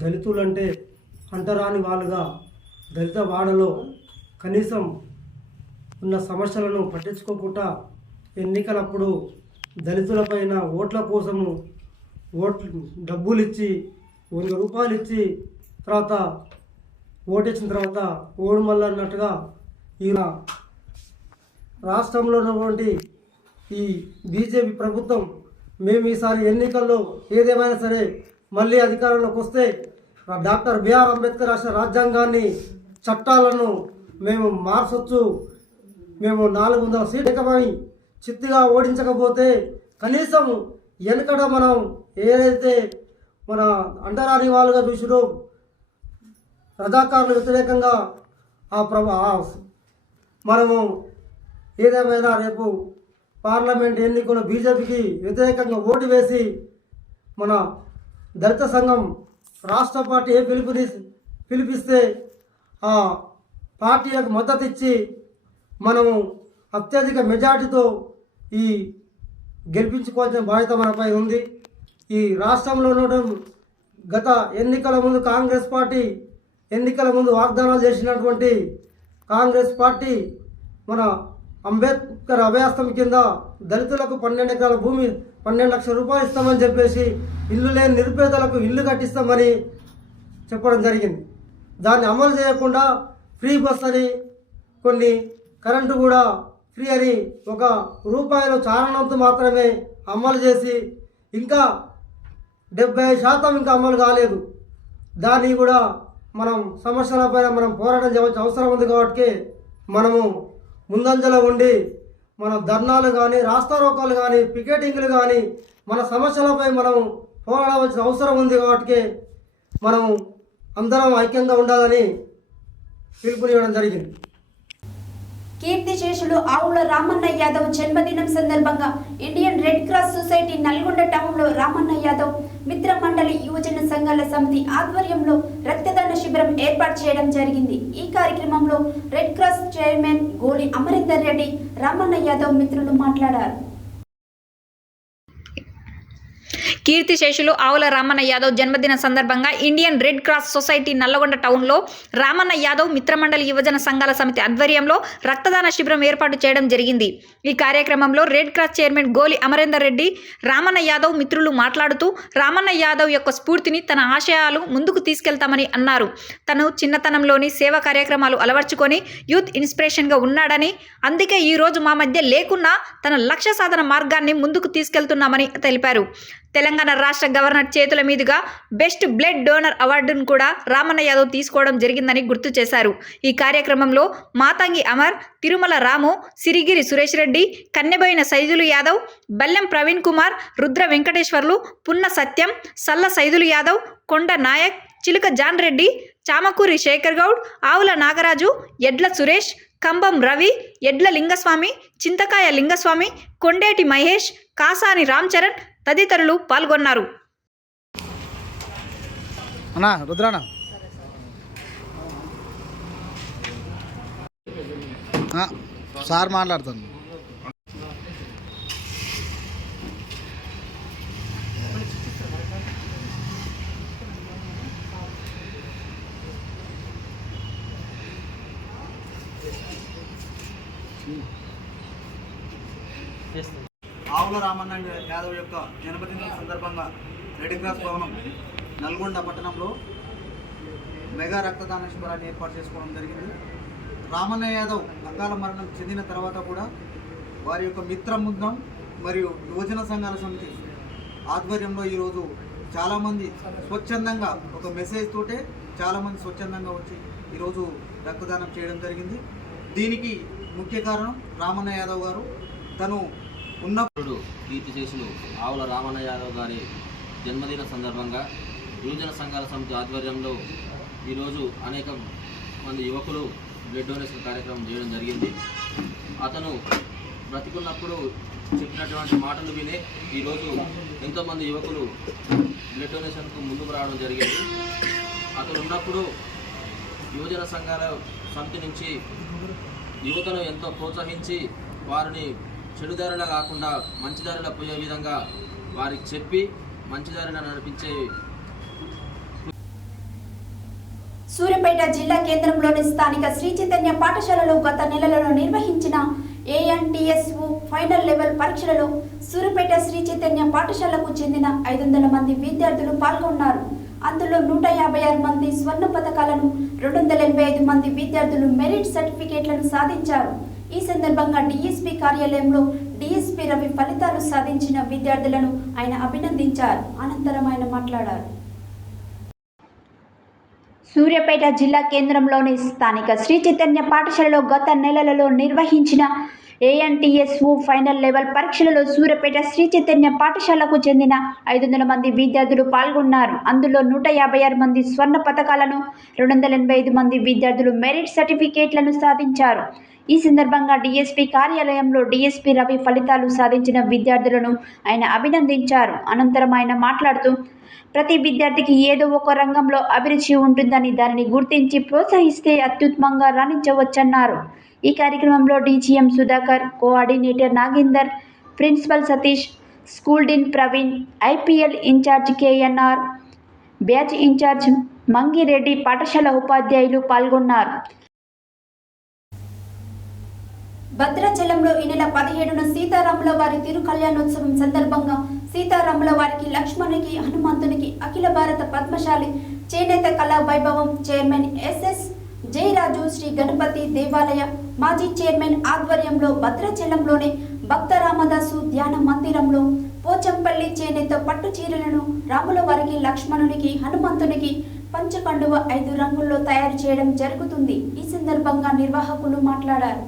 దళితులంటే అంటరాని వాళ్ళుగా దళిత వాడలో కనీసం ఉన్న సమస్యలను పట్టించుకోకుండా ఎన్నికలప్పుడు దళితులపైన ఓట్ల కోసము డబ్బులు ఇచ్చి 100 రూపాయలు ఇచ్చి తర్వాత ఓటేసిన తర్వాత ఓడు మళ్ళీ అన్నట్టుగా ఈ రాష్ట్రంలో ఉన్నటువంటి ఈ బీజేపీ ప్రభుత్వం మేము ఈసారి ఎన్నికల్లో ఏదేమైనా సరే మళ్ళీ అధికారంలోకి వస్తే డాక్టర్ బిఆర్ అంబేద్కర్ రాసిన రాజ్యాంగాన్ని చట్టాలను మేము మార్చొచ్చు, మేము 400 సీట్లకమై చిత్తుగా ఓడించకపోతే కనీసం వెనకడ మనం ఏదైతే మన అంటరాని వాళ్ళుగా చూసినో రజాకారుల వ్యతిరేకంగా మనము ఏదేమైనా రేపు పార్లమెంట్ ఎన్నికల్లో బీజేపీకి వ్యతిరేకంగా ఓటు వేసి మన దళిత సంఘం రాష్ట్ర పార్టీ పిలిపిస్తే ఆ పార్టీలకు మద్దతు ఇచ్చి మనము అత్యధిక మెజార్టీతో ఈ గెలిపించుకోవాల్సిన బాధ్యత మనపై ఉంది. ఈ రాష్ట్రంలో గత ఎన్నికల ముందు కాంగ్రెస్ పార్టీ ఎన్నికల ముందు వాగ్దానాలు చేసినటువంటి కాంగ్రెస్ పార్టీ మన అంబేద్కర్ అభయాస్తం కింద దళితులకు 12 ఎకరాల భూమి 12 లక్షల రూపాయలు ఇస్తామని చెప్పేసి ఇల్లు లేని నిరుపేదలకు ఇల్లు కట్టిస్తామని చెప్పడం జరిగింది. దాన్ని అమలు చేయకుండా ఫ్రీ బస్ అని కొన్ని కరెంటు కూడా ఫ్రీ అని ₹1 చారణంతో మాత్రమే అమలు చేసి ఇంకా 70% ఇంకా అమలు కాలేదు. దాన్ని కూడా మనం సమస్యలపైన మనం పోరాటం చేయవలసిన అవసరం ఉంది. కాబట్టి మనము ముందంజలో ఉండి మన ధర్నాలు కానీ రాస్తారోకాలు కానీ పికెటింగ్లు కానీ మన సమస్యలపై మనం పోరాడవలసిన అవసరం ఉంది. కాబట్టి మనం అందరం ఐక్యంగా ఉండాలని పిలుపునివ్వడం జరిగింది. కీర్తిశేషులు ఆవుల రామన్న యాదవ్ జన్మదినం సందర్భంగా Indian red cross society Nalgonda టౌన్లో రామన్న యాదవ్ మిత్ర మండలి యువజన సంఘాల సమితి ఆధ్వర్యంలో రక్తదాన శిబిరం ఏర్పాటు చేయడం జరిగింది. ఈ కార్యక్రమంలో రెడ్ క్రాస్ చైర్మన్ గోలి అమరేందర్ రెడ్డి, రామన్న యాదవ్ మిత్రులు మాట్లాడారు. కీర్తిశేషులు ఆవుల రామన్న యాదవ్ జన్మదిన సందర్భంగా Indian red cross society Nalgonda టౌన్లో రామన్న యాదవ్ మిత్రమండలి యువజన సంఘాల సమితి ఆధ్వర్యంలో రక్తదాన శిబిరం ఏర్పాటు చేయడం జరిగింది. ఈ కార్యక్రమంలో రెడ్ క్రాస్ చైర్మన్ గోలి అమరేందర్ రెడ్డి, రామన్న యాదవ్ మిత్రులు మాట్లాడుతూ రామన్న యాదవ్ యొక్క స్ఫూర్తిని తన ఆశయాలు ముందుకు తీసుకెళ్తామని అన్నారు. తను చిన్నతనంలోని సేవా కార్యక్రమాలు అలవర్చుకొని యూత్ ఇన్స్పిరేషన్గా ఉన్నాడని, అందుకే ఈ రోజు మా మధ్య లేకున్నా తన లక్ష్య సాధన మార్గాన్ని ముందుకు తీసుకెళ్తున్నామని తెలిపారు. తెలంగాణ రాష్ట్ర గవర్నర్ చేతుల మీదుగా బెస్ట్ బ్లడ్ డోనర్ అవార్డును కూడా రామన్న యాదవ్ తీసుకోవడం జరిగిందని గుర్తు చేశారు. ఈ కార్యక్రమంలో మాతంగి అమర్, తిరుమల రాము, సిరిగిరి సురేష్ రెడ్డి, కన్నెబోయిన సైదులు యాదవ్, బల్లెం ప్రవీణ్ కుమార్, రుద్ర వెంకటేశ్వర్లు, పున్న సత్యం, సల్ల సైదులు యాదవ్, కొండ నాయక్, చిలుక జాన్ రెడ్డి, చామకూరి శేఖర్ గౌడ్, ఆవుల నాగరాజు, ఎడ్ల సురేష్, కంబం రవి, ఎడ్ల లింగస్వామి, చింతకాయ లింగస్వామి, కొండేటి మహేష్, కాసాని రామ్ చరణ్ తదితరులు పాల్గొన్నారు. అన్నా రుద్రానా సార్ మాట్లాడుతాను. ఆవుల రామన్న యాదవ్ యొక్క జన్మదినం సందర్భంగా రెడ్ క్రాస్ భవనం నల్గొండ పట్టణంలో మెగా రక్తదాన శిబిరాన్ని ఏర్పాటు చేసుకోవడం జరిగింది. రామన్న యాదవ్ అకాల మరణం చెందిన తర్వాత కూడా వారి యొక్క మిత్ర బృందం మరియు యువజన సంఘాల సమితి ఆధ్వర్యంలో ఈరోజు చాలామంది స్వచ్ఛందంగా ఒక మెసేజ్ తోటే చాలామంది స్వచ్ఛందంగా వచ్చి ఈరోజు రక్తదానం చేయడం జరిగింది. దీనికి ముఖ్య కారణం రామన్న యాదవ్ గారు. తను ఉన్నప్పుడు కీర్తిశేషులు ఆవుల రామన్న యాదవ్ గారి జన్మదిన సందర్భంగా యువజన సంఘాల సమితి ఆధ్వర్యంలో ఈరోజు అనేక మంది యువకులు బ్లడ్ డొనేషన్ కార్యక్రమం చేయడం జరిగింది. అతను బ్రతికున్నప్పుడు చెప్పినటువంటి మాటలు వినే ఈరోజు ఎంతోమంది యువకులు బ్లడ్ డొనేషన్కు ముందుకు రావడం జరిగింది. అతను ఉన్నప్పుడు యువజన సంఘాల సమితి నుంచి యువతను ఎంతో ప్రోత్సహించి వారిని చెడుదారిలో కాకుండా మంచిదారిలో పోయే విధంగా వారికి చెప్పి మంచిదారిలో నడిపించే. సూర్యాపేట జిల్లా కేంద్రంలోని స్థానిక శ్రీ చైతన్య పాఠశాలలో గత నెలలో నిర్వహించిన ANTSU ఫైనల్ లెవెల్ పరీక్షలలో సూర్యాపేట శ్రీ చైతన్య పాఠశాలకు చెందిన 500 మంది విద్యార్థులు పాల్గొన్నారు. అందులో 156 మంది స్వర్ణ పతకాలను, 285 మంది విద్యార్థులు మెరిట్ సర్టిఫికేట్లను సాధించారు. ఈ సందర్భంగా DSP కార్యాలయంలో DSP రవి ఫలితాలు సాధించిన విద్యార్థులను ఆయన అభినందించారు. అనంతరం ఆయన మాట్లాడారు. సూర్యాపేట జిల్లా కేంద్రంలోని స్థానిక శ్రీ చైతన్య పాఠశాలలో గత నెలలలో నిర్వహించిన ANTSU ఫైనల్ లెవెల్ పరీక్షలలో సూర్యాపేట శ్రీ చైతన్య పాఠశాలకు చెందిన 500 మంది విద్యార్థులు పాల్గొన్నారు. అందులో 156 మంది స్వర్ణ పతకాలను, 285 మంది విద్యార్థులు మెరిట్ సర్టిఫికేట్లను సాధించారు. ఈ సందర్భంగా DSP కార్యాలయంలో DSP రవి ఫలితాలు సాధించిన విద్యార్థులను ఆయన అభినందించారు. అనంతరం ఆయన మాట్లాడుతూ ప్రతి విద్యార్థికి ఏదో ఒక రంగంలో అభిరుచి ఉంటుందని, దానిని గుర్తించి ప్రోత్సహిస్తే అత్యుత్తమంగా రాణించవచ్చన్నారు. ఈ కార్యక్రమంలో DGM Sudhakar, coordinator Nagender, principal Satish, school dean Praveen, IPL incharge KNR, batch incharge Mangireddy, పాఠశాల ఉపాధ్యాయులు పాల్గొన్నారు. భద్రాచలంలో ఈ నెల 17న సీతారాముల వారి తిరు కళ్యాణోత్సవం సందర్భంగా సీతారాముల వారికి, లక్ష్మణునికి, హనుమంతునికి అఖిల భారత పద్మశాలి చేనేత కళా వైభవం చైర్మన్ SS జయరాజు శ్రీ గణపతి దేవాలయ మాజీ చైర్మన్ ఆధ్వర్యంలో భద్రాచలంలోని భక్త రామదాసు ధ్యాన మందిరంలో పోచంపల్లి చేనేత పట్టు చీరలను రాముల వారికి, లక్ష్మణునికి, హనుమంతునికి పంచకండువ 5 రంగుల్లో తయారు చేయడం జరుగుతుంది. ఈ సందర్భంగా నిర్వాహకులు మాట్లాడారు.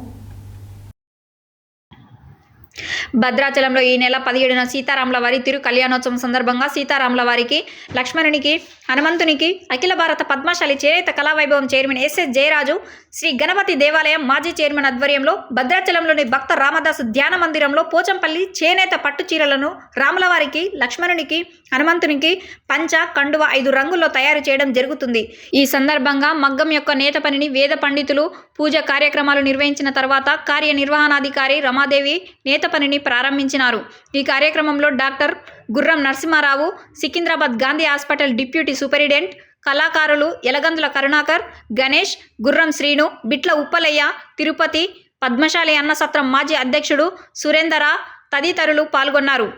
భద్రాచలంలో ఈ నెల 17న సీతారాముల వారి తిరు కళ్యాణోత్సవం సందర్భంగా సీతారాముల వారికి, లక్ష్మణునికి, హనుమంతునికి అఖిల భారత పద్మశాలి చేనేత కళావైభవం చైర్మన్ SS జయరాజు శ్రీ గణపతి దేవాలయం మాజీ చైర్మన్ ఆధ్వర్యంలో భద్రాచలంలోని భక్త రామదాసు ధ్యాన మందిరంలో పోచంపల్లి చేనేత పట్టు చీరలను రాముల వారికి, లక్ష్మణునికి, హనుమంతునికి పంచ కండువ 5 రంగుల్లో తయారు చేయడం జరుగుతుంది. ఈ సందర్భంగా మగ్గం యొక్క నేత పనిని వేద పండితులు పూజ కార్యక్రమాలు నిర్వహించిన తర్వాత కార్యనిర్వహణాధికారి రమాదేవి నేత పనిని ప్రారంభించినారు. ఈ కార్యక్రమంలో doctor Gurram Narasimharao, Secunderabad Gandhi hospital deputy superintendent, కళాకారులు ఎలగందుల కరుణాకర్, గణేష్, గుర్రం శ్రీను, బిట్ల ఉప్పలయ్య, తిరుపతి, పద్మశాలి అన్న సత్రం మాజీ అధ్యక్షుడు సురేందర తదితరులు పాల్గొన్నారు.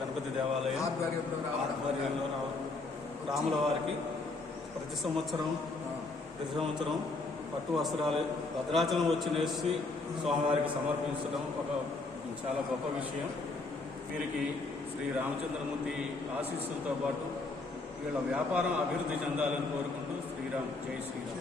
గణపతి దేవాలయం ఆధ్వర్యంలో రాముల వారికి ప్రతి సంవత్సరం పట్టు వస్త్రాలు భద్రాచలం వచ్చి నేసి స్వామివారికి సమర్పించడం ఒక చాలా గొప్ప విషయం. వీరికి శ్రీ రామచంద్రమూర్తి ఆశీస్సులతో పాటు వీళ్ళ వ్యాపారం అభివృద్ధి చెందాలని కోరుకుంటూ శ్రీరామ్, జై శ్రీరామ్.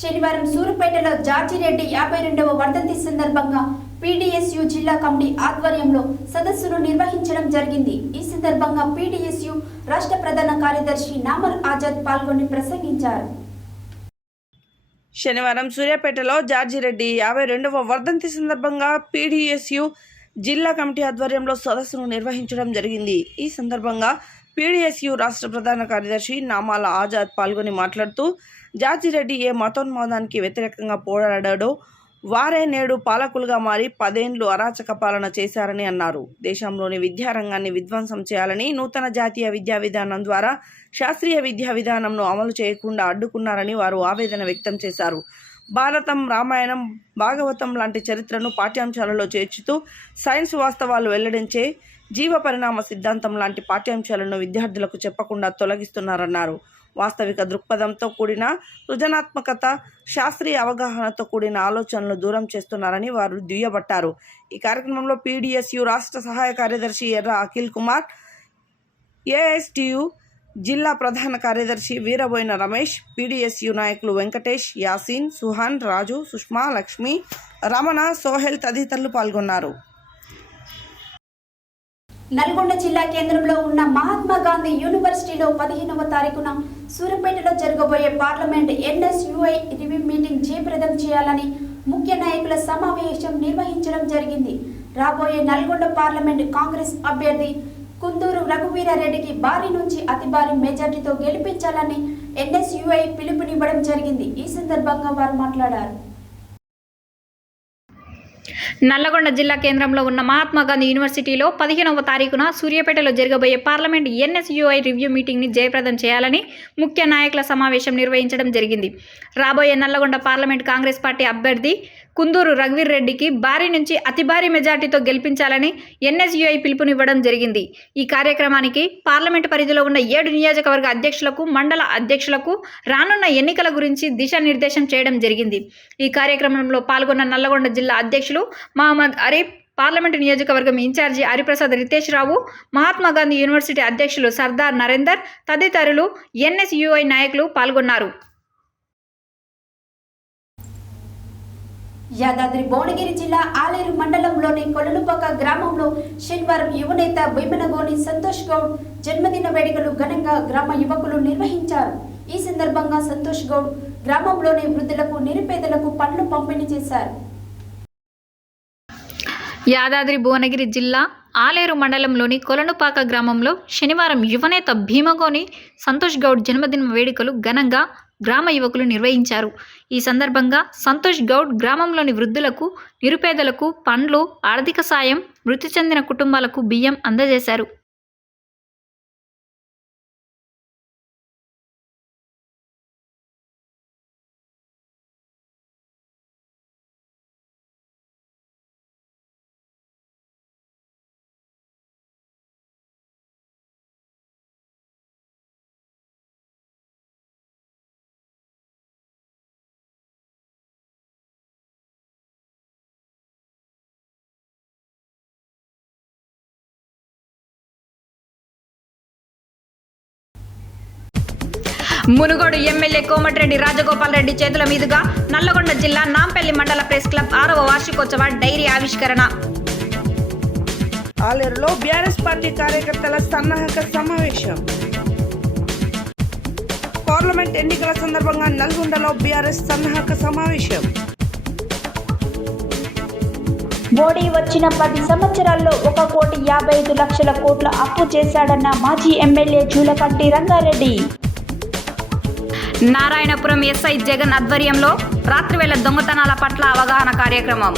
శనివారం సూర్యాపేటలో జార్జిరెడ్డి 52వ వర్ధంతి సందర్భంగా పీడీఎస్యు జిల్లా కమిటీ ఆధ్వర్యంలో సదస్సును నిర్వహించడం జరిగింది. ఈ సందర్భంగా పీడీఎస్యు రాష్ట్ర ప్రధాన కార్యదర్శి నామల్ ఆజాద్ పాల్గొని ప్రసంగించారు. శనివారం సూర్యాపేటలో జార్జిరెడ్డి 52వ వర్ధంతి సందర్భంగా పీడీఎస్యు జిల్లా కమిటీ ఆధ్వర్యంలో సదస్సును నిర్వహించడం జరిగింది. ఈ సందర్భంగా పీడీఎస్యు రాష్ట్ర ప్రధాన కార్యదర్శి నామాల ఆజాద్ పాల్గొని మాట్లాడుతూ, జార్జిరెడ్డి ఏ మతోన్మాదానికి వ్యతిరేకంగా పోరాడాడో వారే నేడు పాలకులుగా మారి 10 ఏళ్లు అరాచక పాలన చేశారని అన్నారు. దేశంలోని విద్యారంగాన్ని విధ్వంసం చేయాలని నూతన జాతీయ విద్యా విధానం ద్వారా శాస్త్రీయ విద్యా విధానంను అమలు చేయకుండా అడ్డుకున్నారని వారు ఆవేదన వ్యక్తం చేశారు. భారతం, రామాయణం, భాగవతం లాంటి చరిత్రను పాఠ్యాంశాలలో చేర్చుతూ సైన్స్ వాస్తవాలు వెల్లడించే జీవ పరిణామ సిద్ధాంతం లాంటి పాఠ్యాంశాలను విద్యార్థులకు చెప్పకుండా తొలగిస్తున్నారన్నారు. వాస్తవిక దృక్పథంతో కూడిన సృజనాత్మకత, శాస్త్రీయ అవగాహనతో కూడిన ఆలోచనలు దూరం చేస్తున్నారని వారు దుయ్యబట్టారు. ఈ కార్యక్రమంలో పీడీఎస్యు రాష్ట్ర సహాయ కార్యదర్శి ఎర్ర అఖిల్ కుమార్, ఏఎస్టియు జిల్లా ప్రధాన కార్యదర్శి వీరబోయిన రమేష్, పీడీఎస్యు నాయకులు వెంకటేష్, యాసీన్, సుహాన్, రాజు, సుష్మా, లక్ష్మి, రమణ, సోహెల్ తదితరులు పాల్గొన్నారు. నల్గొండ జిల్లా కేంద్రంలో ఉన్న మహాత్మా గాంధీ యూనివర్సిటీలో 15వ తారీఖున సూర్యాపేటలో జరగబోయే పార్లమెంట్ ఎన్ఎస్యుఐ రివ్యూ మీటింగ్ జయప్రదం చేయాలని ముఖ్య నాయకుల సమావేశం నిర్వహించడం జరిగింది. రాబోయే నల్గొండ పార్లమెంట్ కాంగ్రెస్ అభ్యర్థి కుందూరు రఘువీరారెడ్డికి భారీ నుంచి అతి భారీ మెజార్టీతో గెలిపించాలని ఎన్ఎస్యుఐ పిలుపునివ్వడం జరిగింది. ఈ సందర్భంగా వారు మాట్లాడారు. నల్లగొండ జిల్లా కేంద్రంలో ఉన్న మహాత్మా గాంధీ యూనివర్సిటీలో 15వ తారీఖున సూర్యాపేటలో జరగబోయే పార్లమెంట్ ఎన్ఎస్యుఐ రివ్యూ మీటింగ్ని జయప్రదం చేయాలని ముఖ్య నాయకుల సమావేశం నిర్వహించడం జరిగింది. రాబోయే నల్లగొండ పార్లమెంట్ కాంగ్రెస్ పార్టీ అభ్యర్థి కుందూరు రఘువీర్ రెడ్డికి భారీ నుంచి అతి భారీ మెజార్టీతో గెలిపించాలని ఎన్ఎస్యుఐ పిలుపునివ్వడం జరిగింది. ఈ కార్యక్రమానికి పార్లమెంటు పరిధిలో ఉన్న 7 నియోజకవర్గ అధ్యక్షులకు, మండల అధ్యక్షులకు రానున్న ఎన్నికల గురించి దిశానిర్దేశం చేయడం జరిగింది. ఈ కార్యక్రమంలో పాల్గొన్న నల్లగొండ జిల్లా అధ్యక్షులు మహమ్మద్ అరీఫ్, పార్లమెంటు నియోజకవర్గం ఇన్ఛార్జి హరిప్రసాద్ రితేష్ రావు, మహాత్మా గాంధీ యూనివర్సిటీ అధ్యక్షులు సర్దార్ నరేందర్ తదితరులు ఎన్ఎస్యుఐ నాయకులు పాల్గొన్నారు. యాదాద్రి భువనగిరి జిల్లా ఆలేరు మండలంలోని కొలనుపాక గ్రామంలో శనివారం యువనేత భీమనగోని సంతోష్ గౌడ్ జన్మదిన వేడుకలు ఘనంగా గ్రామ యువకులు నిర్వహించారు. ఈ సందర్భంగా సంతోష్ గౌడ్ గ్రామంలోని వృద్ధులకు, నిరుపేదలకు పండ్లు పంపిణీ చేశారు. యాదాద్రి భువనగిరి జిల్లా ఆలేరు మండలంలోని కొలనుపాక గ్రామంలో శనివారం యువనేత భీమగోని సంతోష్ గౌడ్ జన్మదిన వేడుకలు ఘనంగా గ్రామ యువకులు నిర్వహించారు. ఈ సందర్భంగా సంతోష్ గౌడ్ గ్రామంలోని వృద్ధులకు, నిరుపేదలకు పండ్లు, ఆర్థిక సాయం, మృతి చెందిన కుటుంబాలకు బియ్యం అందజేశారు. మునుగోడు ఎమ్మెల్యే కోమటిరెడ్డి రాజగోపాల్ రెడ్డి చేతుల మీదుగా నల్లగొండ జిల్లా నాంపల్లి మండల ప్రెస్ క్లబ్ 6వ వార్షికోత్సవ డైరీ ఆవిష్కరణ. ఆలేరులో బీఆర్ఎస్ పార్టీ కార్యకర్తల సన్నాహక సమావేశం. పార్లమెంట్ ఎన్నికల సందర్భంగా నల్గొండలో బీఆర్ఎస్ సన్నాహక సమావేశం. మోడీ వచ్చిన 10 సంవత్సరాల్లో 1,55,00,000 కోట్ల అప్పు చేశాడన్న మాజీ ఎమ్మెల్యే జూలకంటి రంగారెడ్డి. నారాయణపురం ఎస్ఐ జగన్ ఆధ్వర్యంలో రాత్రివేళ దొంగతనాల పట్ల అవగాహన కార్యక్రమం.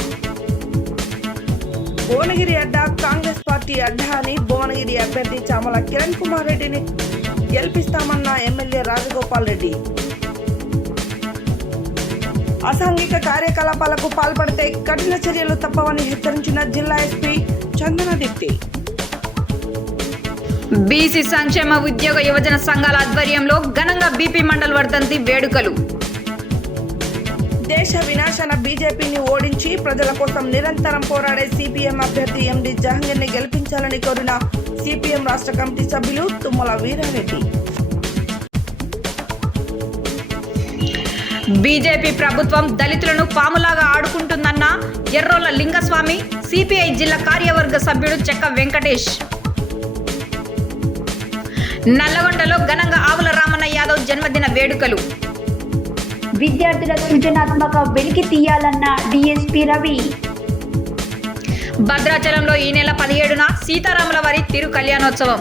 భువనగిరి అడ్డా కాంగ్రెస్ పార్టీ అడ్డా అని భువనగిరి అభ్యర్థి చామల కిరణ్ కుమార్ రెడ్డిని గెలిపిస్తామన్న ఎమ్మెల్యే రాజగోపాల్ రెడ్డి. అసాంఘిక కార్యకలాపాలకు పాల్పడితే కఠిన చర్యలు తప్పవని హెచ్చరించిన జిల్లా ఎస్పీ చందన దీప్తి. బీసీ సంక్షేమ ఉద్యోగ యువజన సంఘాల ఆధ్వర్యంలో ఘనంగా బీపీ మండల్ వర్ధంతి వేడుకలు. దేశ వినాశన బీజేపీని ఓడించి ప్రజల కోసం నిరంతరం పోరాడే సిపిఎం అభ్యర్థి ఎండి జహంగీర్ని గెలిపించాలని కోరిన సిపిఎం రాష్ట్ర కమిటీ సభ్యులు తుమ్మల వీరారెడ్డి. బీజేపీ ప్రభుత్వం దళితులను పాములాగా ఆడుకుంటుందన్న ఎర్రోల లింగస్వామి, సిపిఐ జిల్లా కార్యవర్గ సభ్యుడు చెక్క వెంకటేష్. నల్లగొండలో ఘనంగా ఆవుల రామన్న యాదవ్ జన్మదిన వేడుకలు. విద్యార్థుల సృజనాత్మక వెలికి తీయాలన్న డిఎస్పీ రవి. భద్రాచలంలో ఈ నెల 17న సీతారాముల వారి తిరు కళ్యాణోత్సవం.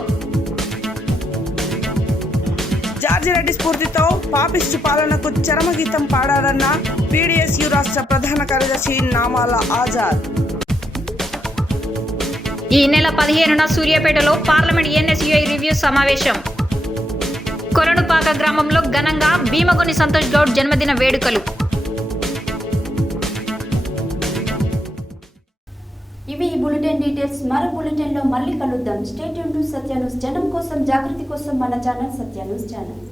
జార్జిరెడ్డి స్ఫూర్తితో పాపిస్టు పాలనకు చరమగీతం పాడారన్న పీడీఎస్యు రాష్ట్ర ప్రధాన కార్యదర్శి నామాల ఆజాద్. ఈ నెల 15న సూర్యాపేటలో పార్లమెంట్ ఎన్ఎస్యుఐ రివ్యూ సమావేశం. కొరడుపాక గ్రామంలో ఘనంగా భీమగొని సంతోష్ గౌడ్ జన్మదిన వేడుకలు. ఇవి ఈ బులెటిన్ డీటెయిల్స్. మరో బులెటిన్లో మళ్ళీ కలుద్దాం. Stay tune to Satya news. జనం కోసం, జాగృతి కోసం మన ఛానల్ సత్య న్యూస్ ఛానల్.